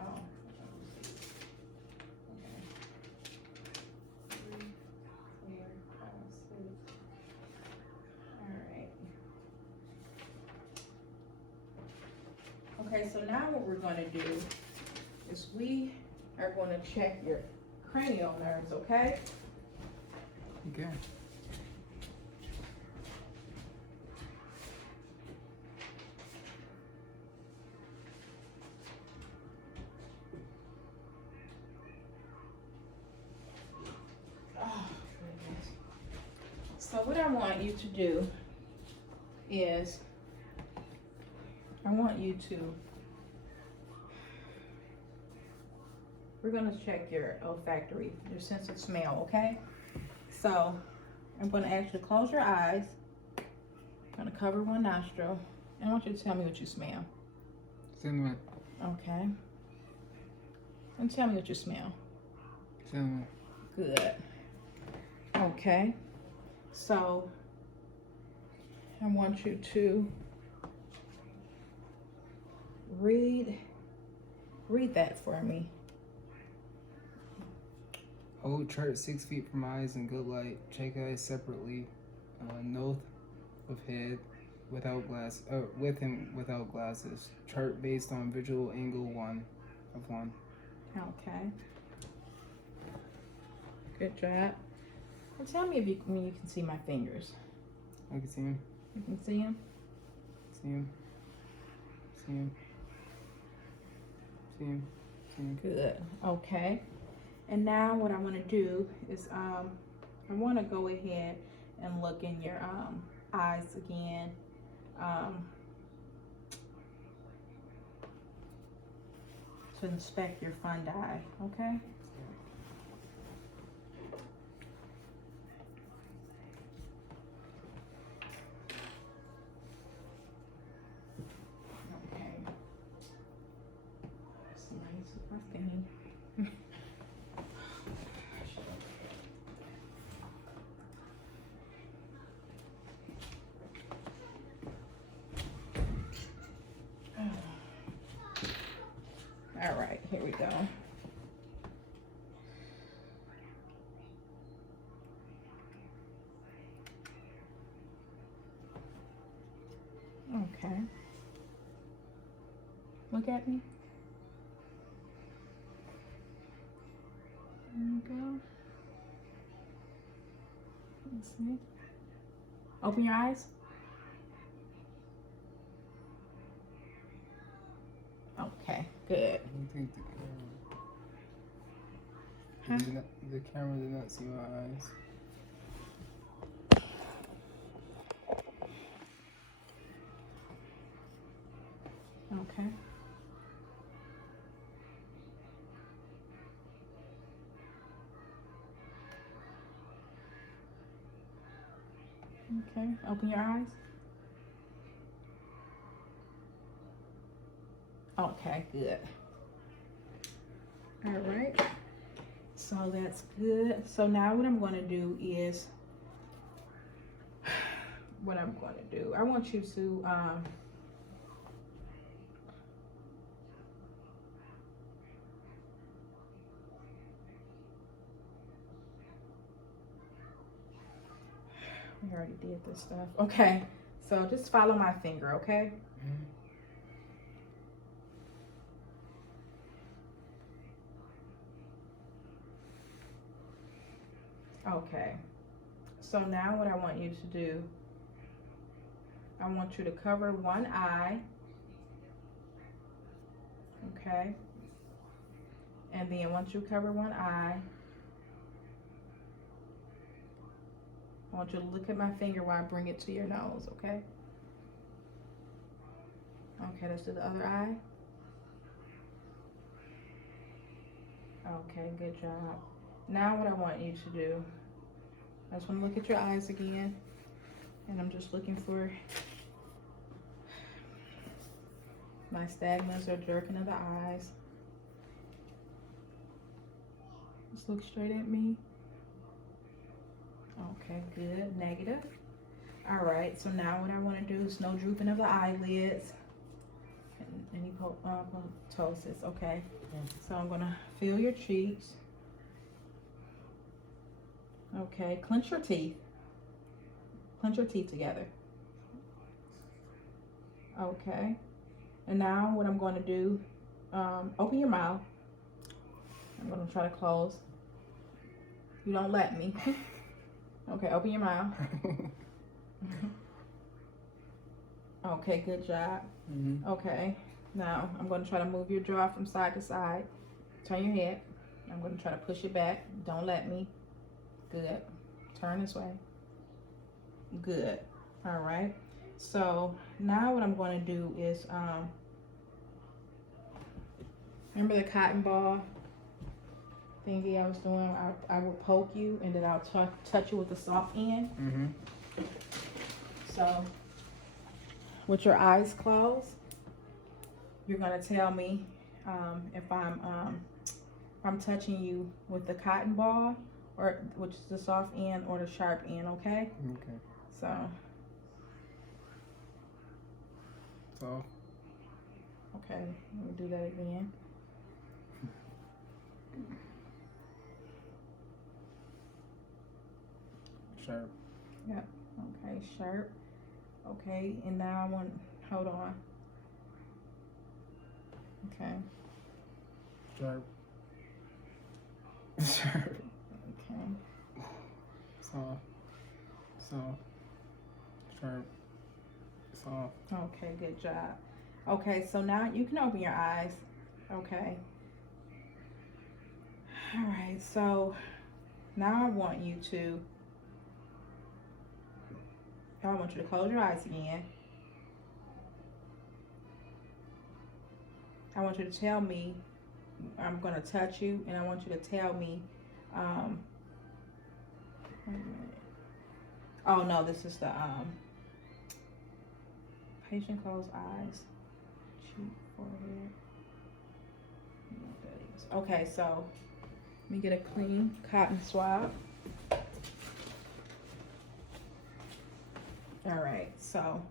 Oh, okay. 3, 4, 5, 6. All right. Okay, so now what we're going to do is we are going to check your cranial nerves, okay? Okay. Oh, goodness. So what I want you to do is I want you to, we're going to check your olfactory, your sense of smell, okay? So I'm going to ask you to close your eyes. I'm going to cover one nostril, and I want you to tell me what you smell. Cinnamon. Okay. And tell me what you smell. Cinnamon. Good. Okay. So I want you to read Read that for me. Hold chart 6 feet from eyes in good light. Check eyes separately. North of head without glass. With and without glasses. Chart based on visual angle 1 of 1. Okay. Good job. And tell me if when you can see my fingers. I can see him. You can see them? See him. See him. See him. See him. Good. Okay. And now what I want to do is I want to go ahead and look in your eyes again. To inspect your fundi, okay? Okay. That's nice with my thing. All right, here we go. Okay. Look at me. There you go. Let's see. Open your eyes. Okay, good. I think Huh? the camera did not see my eyes. Okay. Okay, open your eyes. Okay, good. All right. So that's good. So now what I'm going to do is, I want you to, we already did this stuff. Okay. So just follow my finger, okay? Mm-hmm. Okay, so now what I want you to do, I want you to cover one eye, okay? And then once you cover one eye, I want you to look at my finger while I bring it to your nose, okay? Okay, let's do the other eye. Okay, good job. Now what I want you to do, I just want to look at your eyes again, and I'm just looking for nystagmus or jerking of the eyes. Just look straight at me. Okay, good, negative. All right, so now what I want to do is no drooping of the eyelids. Any ptosis, okay. So I'm gonna feel your cheeks. Okay, clench your teeth. Clench your teeth together. Okay. And now what I'm going to do, open your mouth. I'm going to try to close. You don't let me. Okay, open your mouth. Okay, good job. Mm-hmm. Okay, now I'm going to try to move your jaw from side to side. Turn your head. I'm going to try to push it back. Don't let me. Good. Turn this way. Good. All right. So now what I'm going to do is, remember the cotton ball thingy I was doing? I will poke you and then I'll touch you with the soft end. Mm-hmm. So with your eyes closed, you're going to tell me if I'm touching you with the cotton ball, or which is the soft end, or the sharp end, okay? Okay. So okay, let me do that again. Sharp. Okay, sharp. Okay, and now I want, hold on. Okay, Sharp. Sharp. okay. Soft. Soft. Sharp. Soft. Okay, good job. Okay, so now you can open your eyes. Okay. All right, so now I want you to close your eyes again. I want you to tell me, I'm going to touch you, and I want you to tell me, wait a minute. Oh no, this is the, patient closed eyes, cheek, forehead. Okay, so let me get a clean cotton swab. All right, so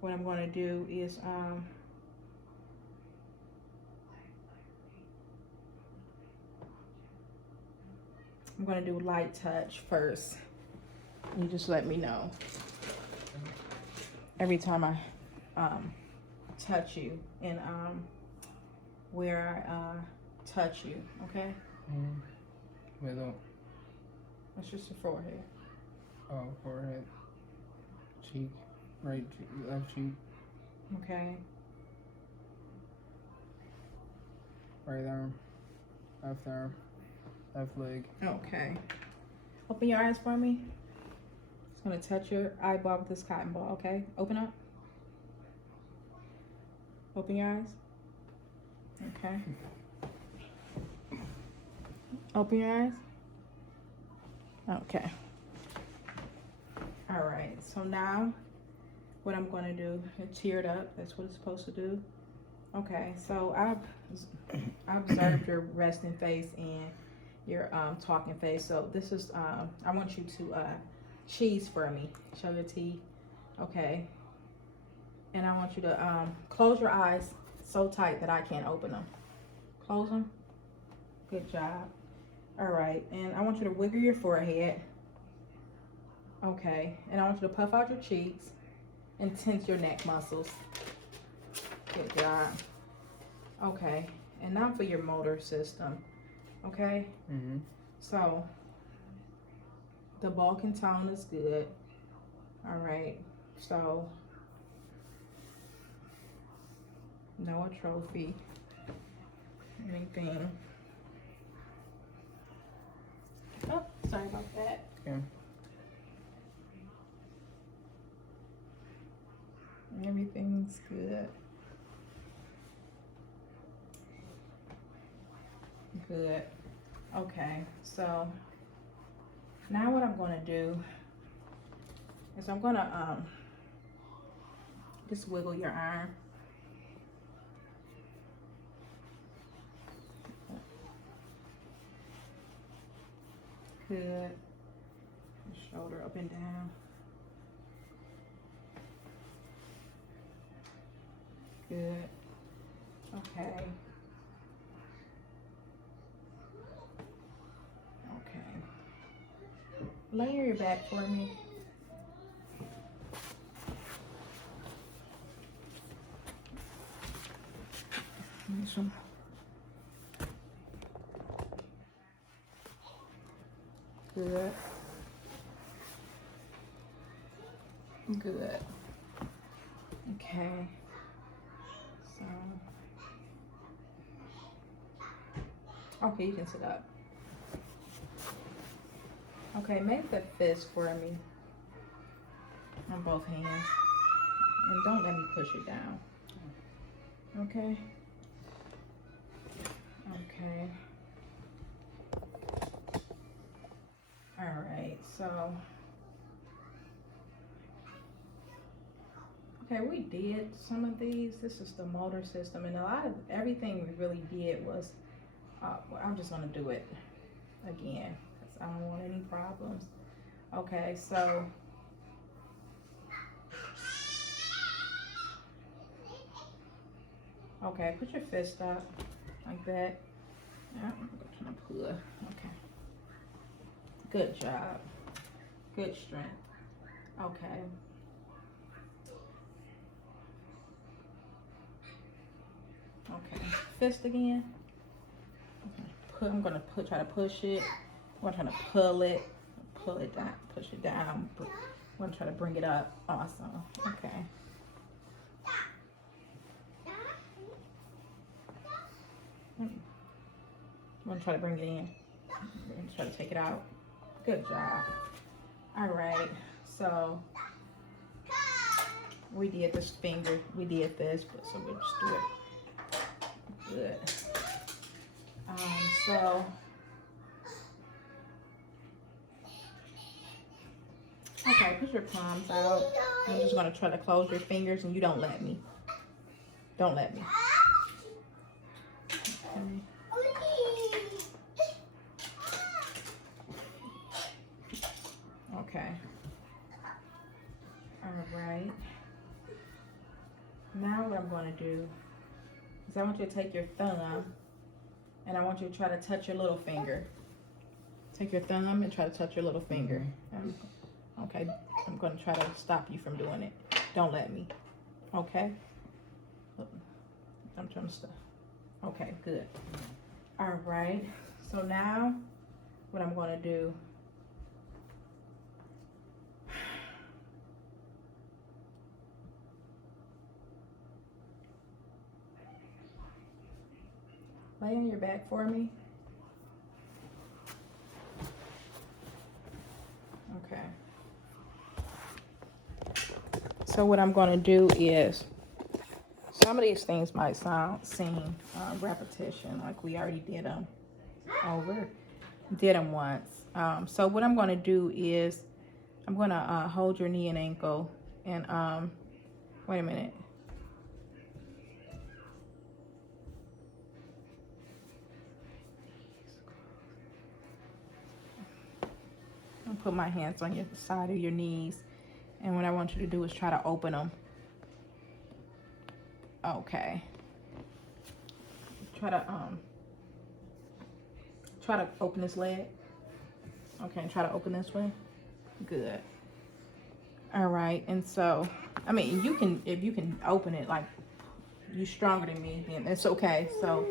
what I'm going to do is I'm going to do light touch first. You just let me know every time I touch you and where I touch you, okay? Middle. That's just the forehead. Oh, forehead. Cheek. Right cheek. Left cheek. Okay. Right arm. Left arm. Left leg. Okay. Open your eyes for me. Just gonna touch your eyeball with this cotton ball, okay? Open up. Open your eyes. Okay. Open your eyes. Okay. All right, so now what I'm gonna do, it teared up, that's what it's supposed to do. Okay, so I've observed your resting face and your talking face. So this is, I want you to cheese for me, show your teeth, okay? And I want you to close your eyes so tight that I can't open them. Close them. Good job. All right, and I want you to wiggle your forehead. Okay, and I want you to puff out your cheeks and tense your neck muscles. Good job. Okay, and now for your motor system. Okay? Mm-hmm. So, the bulk and tone is good. All right, so no atrophy, anything. Oh, sorry about that. Okay. Everything's good. Good. Okay, so now what I'm going to do is I'm going to just wiggle your arm. Good. Shoulder up and down. Good. Okay. Okay. Lay your back for me. This one. Good. Good. Okay. So. Okay, you can sit up. Okay, make the fist for me on both hands. And don't let me push it down. Okay? Okay. Alright, so. Okay, we did some of these. This is the motor system, and a lot of everything we really did was, I'm just gonna do it again, because I don't want any problems. Okay, so. Okay, put your fist up like that. Yeah, I'm gonna pull. Okay. Good job. Good strength. Okay. Okay. Fist again. I'm gonna try to push it. I'm trying to pull it down, push it down. I'm gonna try to bring it up. Awesome. Okay. I'm gonna try to bring it in. And try to take it out. Good job. All right. So we did this finger. We did this, but so we'll just do it. Good. So okay, put your palms out. I'm just gonna try to close your fingers, and you don't let me. Don't let me. Okay. All right. Now what I'm going to do is I want you to take your thumb and I want you to try to touch your little finger. Take your thumb and try to touch your little finger. Okay. I'm going to try to stop you from doing it. Don't let me. Okay? I'm trying to stop. Okay, good. All right. So now what I'm going to do, lay on your back for me. Okay. So what I'm going to do is, some of these things might seem repetition, like we already did them once. So what I'm going to do is, I'm going to hold your knee and ankle, and wait a minute. I'll put my hands on your side of your knees, and what I want you to do is try to open them. Okay. Try to open this leg. Okay, try to open this way. Good. All right, and so I mean, you can, if you can open it like you stronger than me, then it's okay. So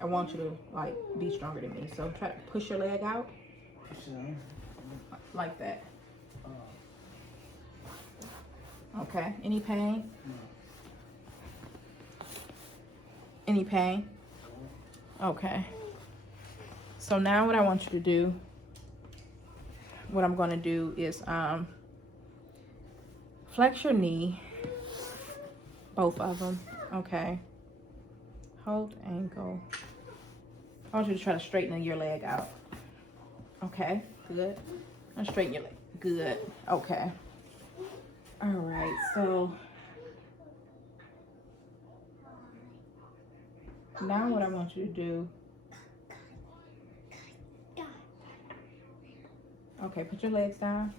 I want you to like be stronger than me. So try to push your leg out like that. Okay. Any pain? Any pain? Okay. So now what I want you to do, what I'm going to do is flex your knee, both of them. Okay. Hold ankle. I want you to try to straighten your leg out. Okay, good. And straighten your leg. Good. Okay. All right, so now what I want you to do, okay, put your legs down.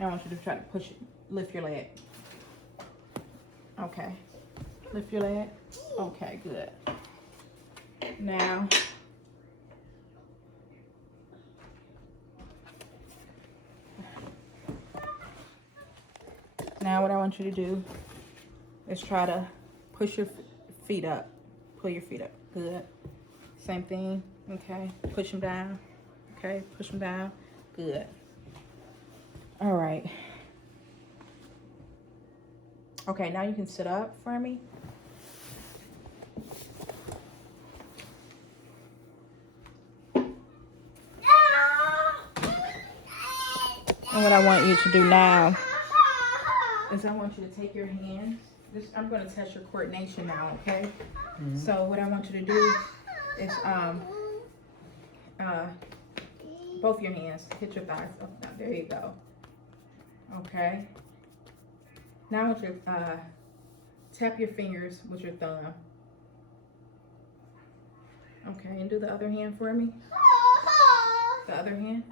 I want you to try to push it, lift your leg. Okay, lift your leg. Okay, good. Now, what I want you to do is try to push your feet up. Pull your feet up. Good. Same thing. Okay. Push them down. Okay. Push them down. Good. All right. Okay. Now you can sit up for me. And what I want you to do now is I want you to take your hands. I'm going to test your coordination now, okay? Mm-hmm. So what I want you to do is both your hands, hit your thighs. Oh, there you go. Okay. Now I want you to tap your fingers with your thumb. Okay, and do the other hand for me. The other hand.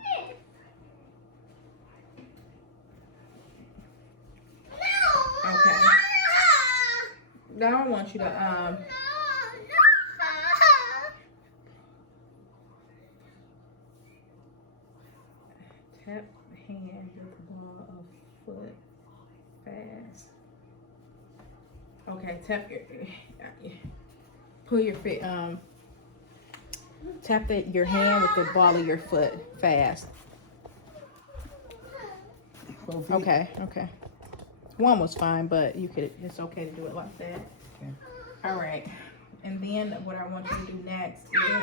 Okay. Now I want you to Tap hand with the ball of foot fast. Okay, tap your, pull your feet, tap your hand with the ball of your foot fast. Okay, okay. One was fine, but you could, it's okay to do it like that. Okay. All right. And then what I want you to do next is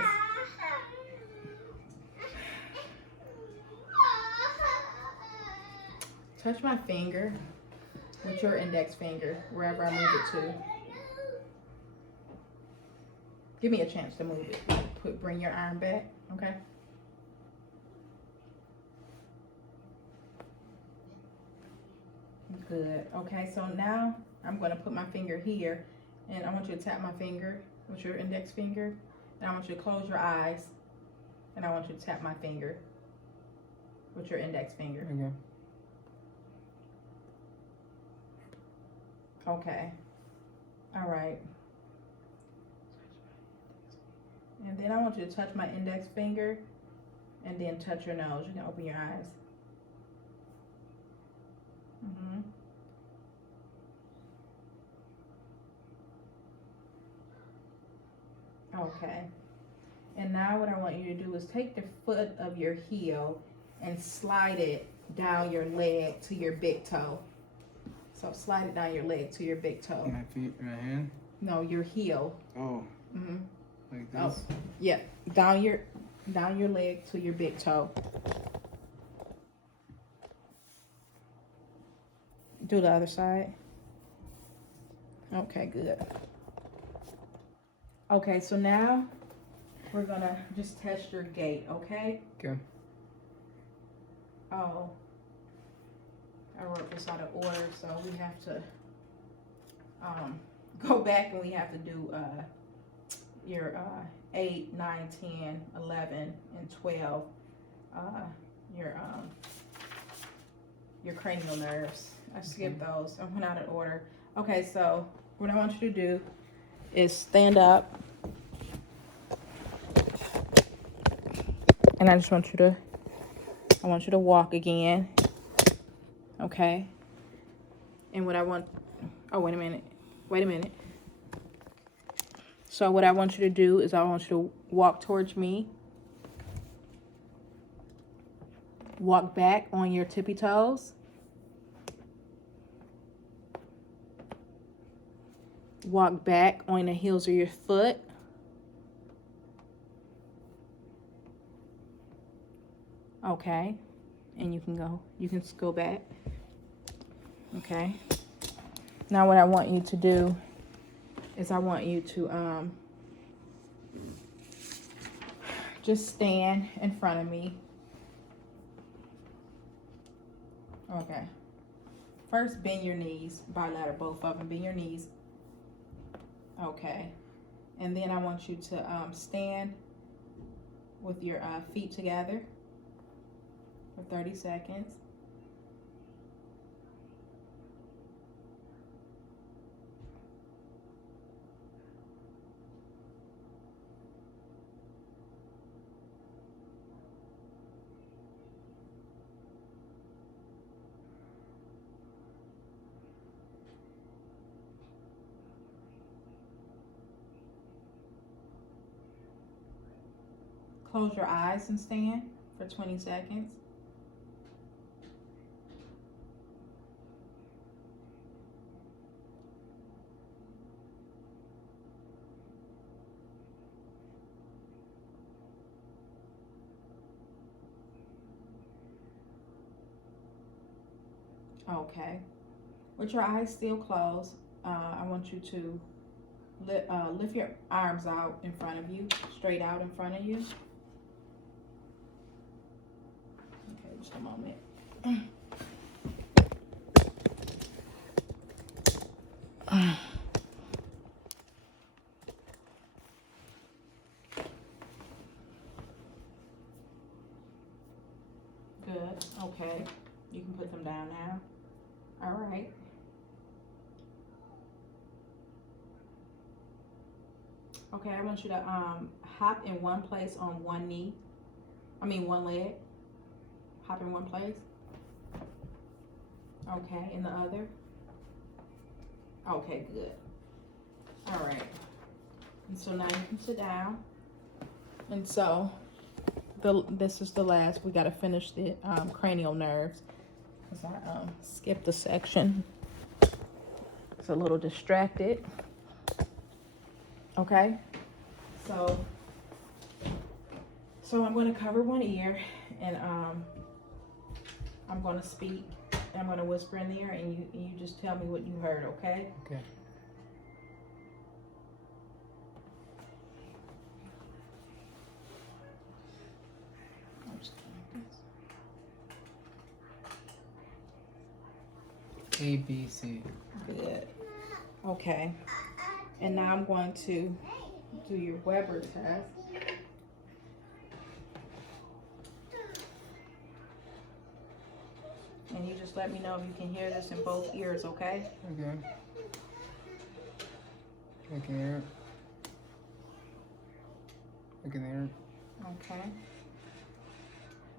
touch my finger with your index finger, wherever I move it to. Give me a chance to move it. Bring your arm back, okay? Good. Okay, so now I'm going to put my finger here, and I want you to tap my finger with your index finger, and I want you to close your eyes, and I want you to tap my finger with your index finger. Okay. Okay. All right. And then I want you to touch my index finger, and then touch your nose. You can open your eyes. Mm-hmm. Okay. And now what I want you to do is take the foot of your heel and slide it down your leg to your big toe. So slide it down your leg to your big toe. My feet, my hand? No, your heel. Oh. Mm-hmm. Like this? Oh, yeah. Down your leg to your big toe. Do the other side. Okay, good. Okay, so now we're gonna just test your gait, okay? Okay. Oh, I wrote this out of order, so we have to go back and we have to do your 8, 9, 10, 11, and 12, your cranial nerves. I skipped those. I went out of order. Okay, so what I want you to do is stand up, and I want you to walk again. Okay. And what I want, oh, wait a minute. So what I want you to do is I want you to walk towards me. Walk back on your tippy toes. Walk back on the heels of your foot. Okay. And you can just go back. Okay. Now what I want you to do is I want you to just stand in front of me. Okay. First, bend your knees, bilateral, both of them. Bend your knees. Okay. And then I want you to stand with your feet together for 30 seconds. Close your eyes and stand for 20 seconds. Okay. With your eyes still closed, I want you to lift your arms out in front of you, straight out in front of you. Okay, just a moment. Good. Okay. You can put them down now. All right. Okay, I want you to hop in one place on one leg. Pop in one place. Okay, in the other. Okay, good. All right. And so now you can sit down. And so this is the last. We got to finish the cranial nerves. Because I skipped a section. It's a little distracted. Okay. So I'm going to cover one ear, and I'm going to speak. I'm going to whisper in the ear, and you just tell me what you heard, okay? Okay. A, B, C. Good. Okay. And now I'm going to do your Weber test. And you just let me know if you can hear this in both ears, okay? Okay. I can hear it. I can hear it. Okay.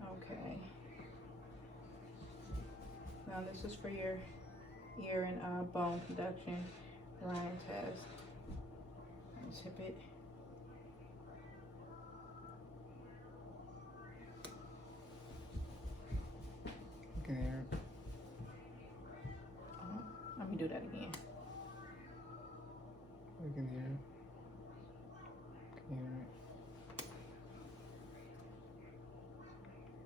Okay. Now this is for your ear and bone conduction Ryan test. Let's tip it. I can hear it. Let me do that again. I can hear it. I can hear it.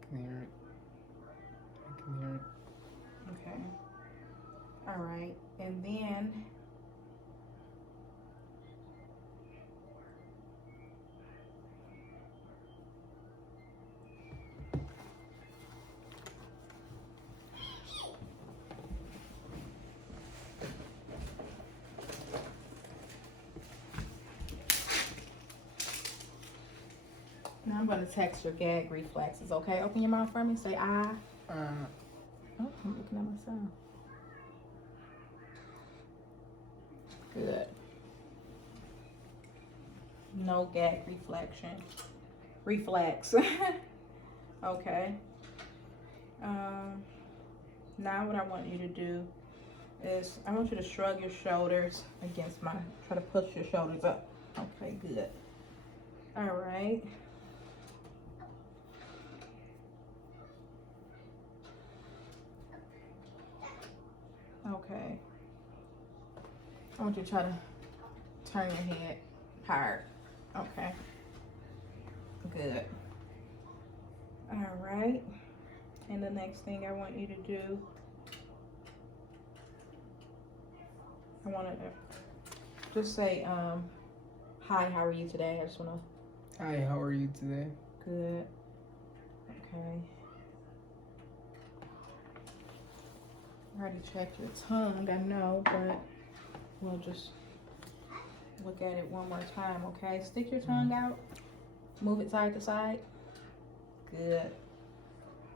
I can hear it. I can hear it. Okay. All right. And then now I'm going to text your gag reflexes, okay? Open your mouth for me. Say I. Oh, I'm looking at myself. Good. No gag reflex. Okay. Now what I want you to do is I want you to shrug your shoulders against my, try to push your shoulders up. Okay, good. All right. Okay. I want you to try to turn your head hard. Okay. Good. All right. And the next thing I want you to do, I want to just say, hi, how are you today? I just want to. Hi, how are you today? Good. Okay. I already checked your tongue, I know, but we'll just look at it one more time, okay? Stick your tongue out. Move it side to side. Good.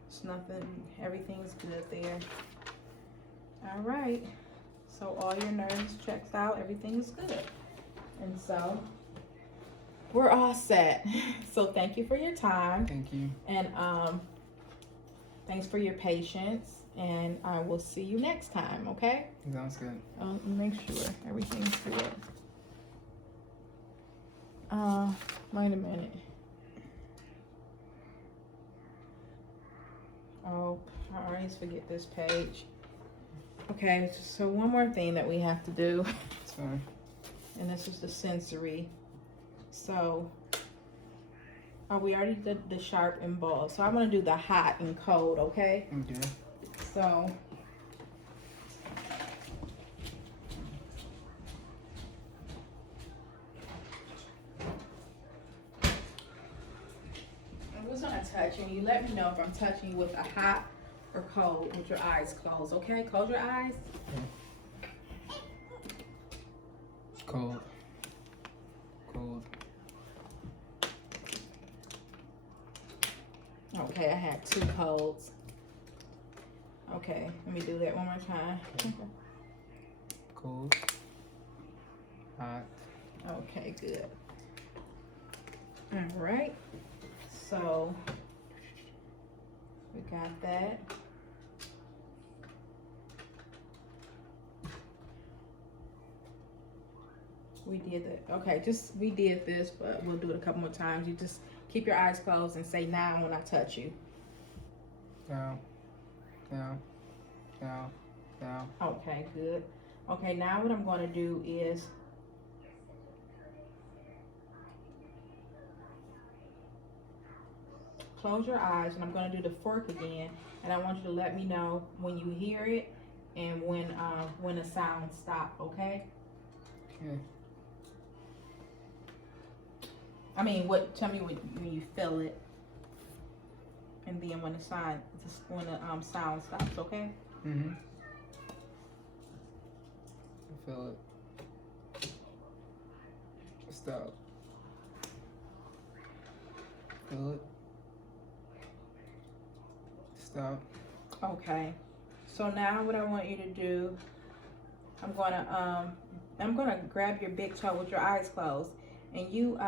It's nothing, everything's good there. All right. So all your nerves checked out, everything's good. And so we're all set. So thank you for your time. Thank you. And thanks for your patience. And I will see you next time, okay? Sounds good. Make sure everything's good. Wait a minute. Oh, I always forget this page. Okay, so one more thing that we have to do. It's fine. And this is the sensory. So, we already did the sharp and ball. So I'm gonna do the hot and cold, okay? Okay. So, I'm just gonna touch you, and you let me know if I'm touching you with a hot or cold with your eyes closed, okay? Close your eyes. Cold. Cold. Okay, I had 2 colds. Okay, let me do that one more time. Cold. Hot. Okay, good. All right. So We got that. We did that. Okay, we did this, but we'll do it a couple more times. You just keep your eyes closed and say now when I touch you. Now. Now. Now. Now. Okay, good. Okay, now what I'm going to do is close your eyes, and I'm going to do the fork again, and I want you to let me know when you hear it and when the sound stop, okay? Okay. I mean, tell me when you feel it, and then when the sound stops, okay? Mm-hmm. I feel it. Stop. Feel it. Stop. Okay. So now what I want you to do, I'm gonna grab your big toe with your eyes closed, and you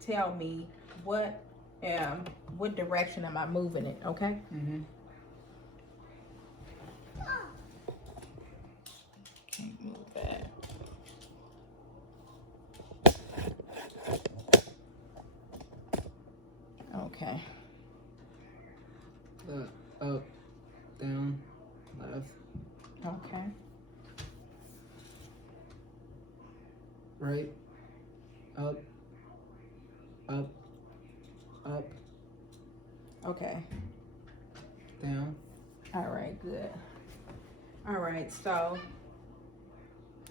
tell me what direction am I moving it, okay? Mm-hmm. Can't move that. Okay. Up, down, left, Okay. right, up, up, up, Okay. down. All right, good. All right, so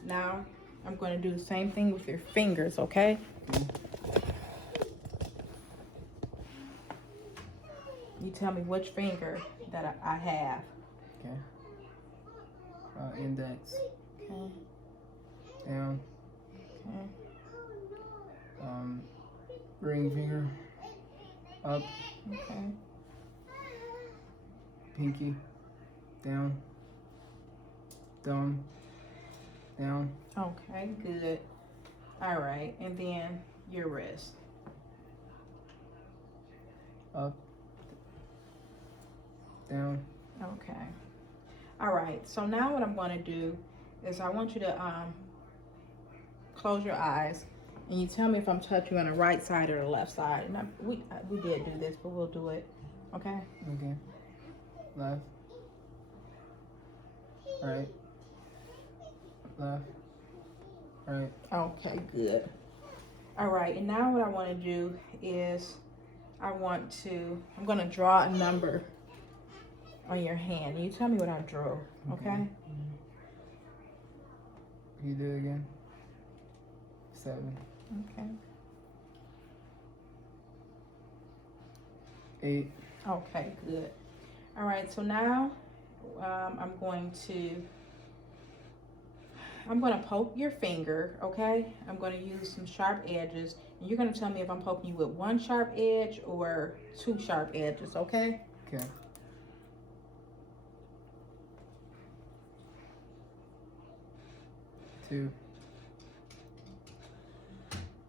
now I'm going to do the same thing with your fingers, okay? You tell me which finger that I have. Okay. Index. Okay. Down. Okay. Ring finger. Up. Okay. Pinky. Down. Thumb. Down. Okay, good. All right, and then your wrist. Up. Down. Okay. All right, so now what I'm going to do is I want you to close your eyes, and you tell me if I'm touching on the right side or the left side. And we did do this, but we'll do it. Okay. Okay. Left. Right. Left. Right. Okay, good. All right, and now what I want to do is I'm going to draw a number on your hand. You tell me what I drew, okay? Can you do it again? 7. Okay. 8. Okay, good. All right, so now I'm going to poke your finger, okay? I'm going to use some sharp edges, and you're going to tell me if I'm poking you with one sharp edge or 2 sharp edges, okay? Okay. Two.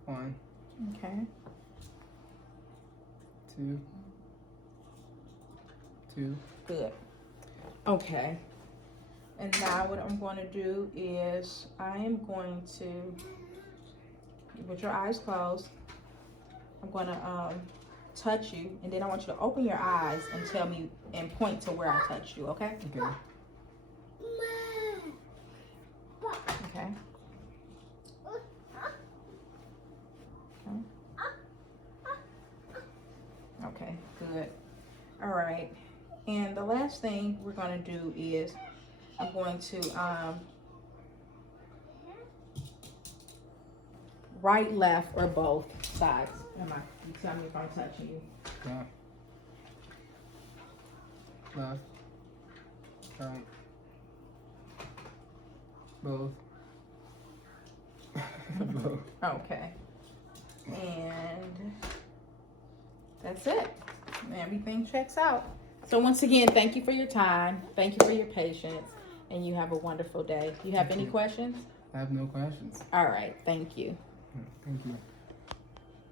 1. Okay. 2. 2. Good. Okay. And now what I'm going to do is I am going to, with your eyes closed, I'm going to touch you, and then I want you to open your eyes and tell me and point to where I touched you, okay? Okay. Okay. Okay, good. All right. And the last thing we're going to do is I'm going to right, left, or both sides. You tell me if I'm touching you. Yeah. Left. Right. Both. Both. Okay. And that's it. Everything checks out. So once again, thank you for your time. Thank you for your patience. And you have a wonderful day. Do you have any questions? I have no questions. All right. Thank you. Thank you.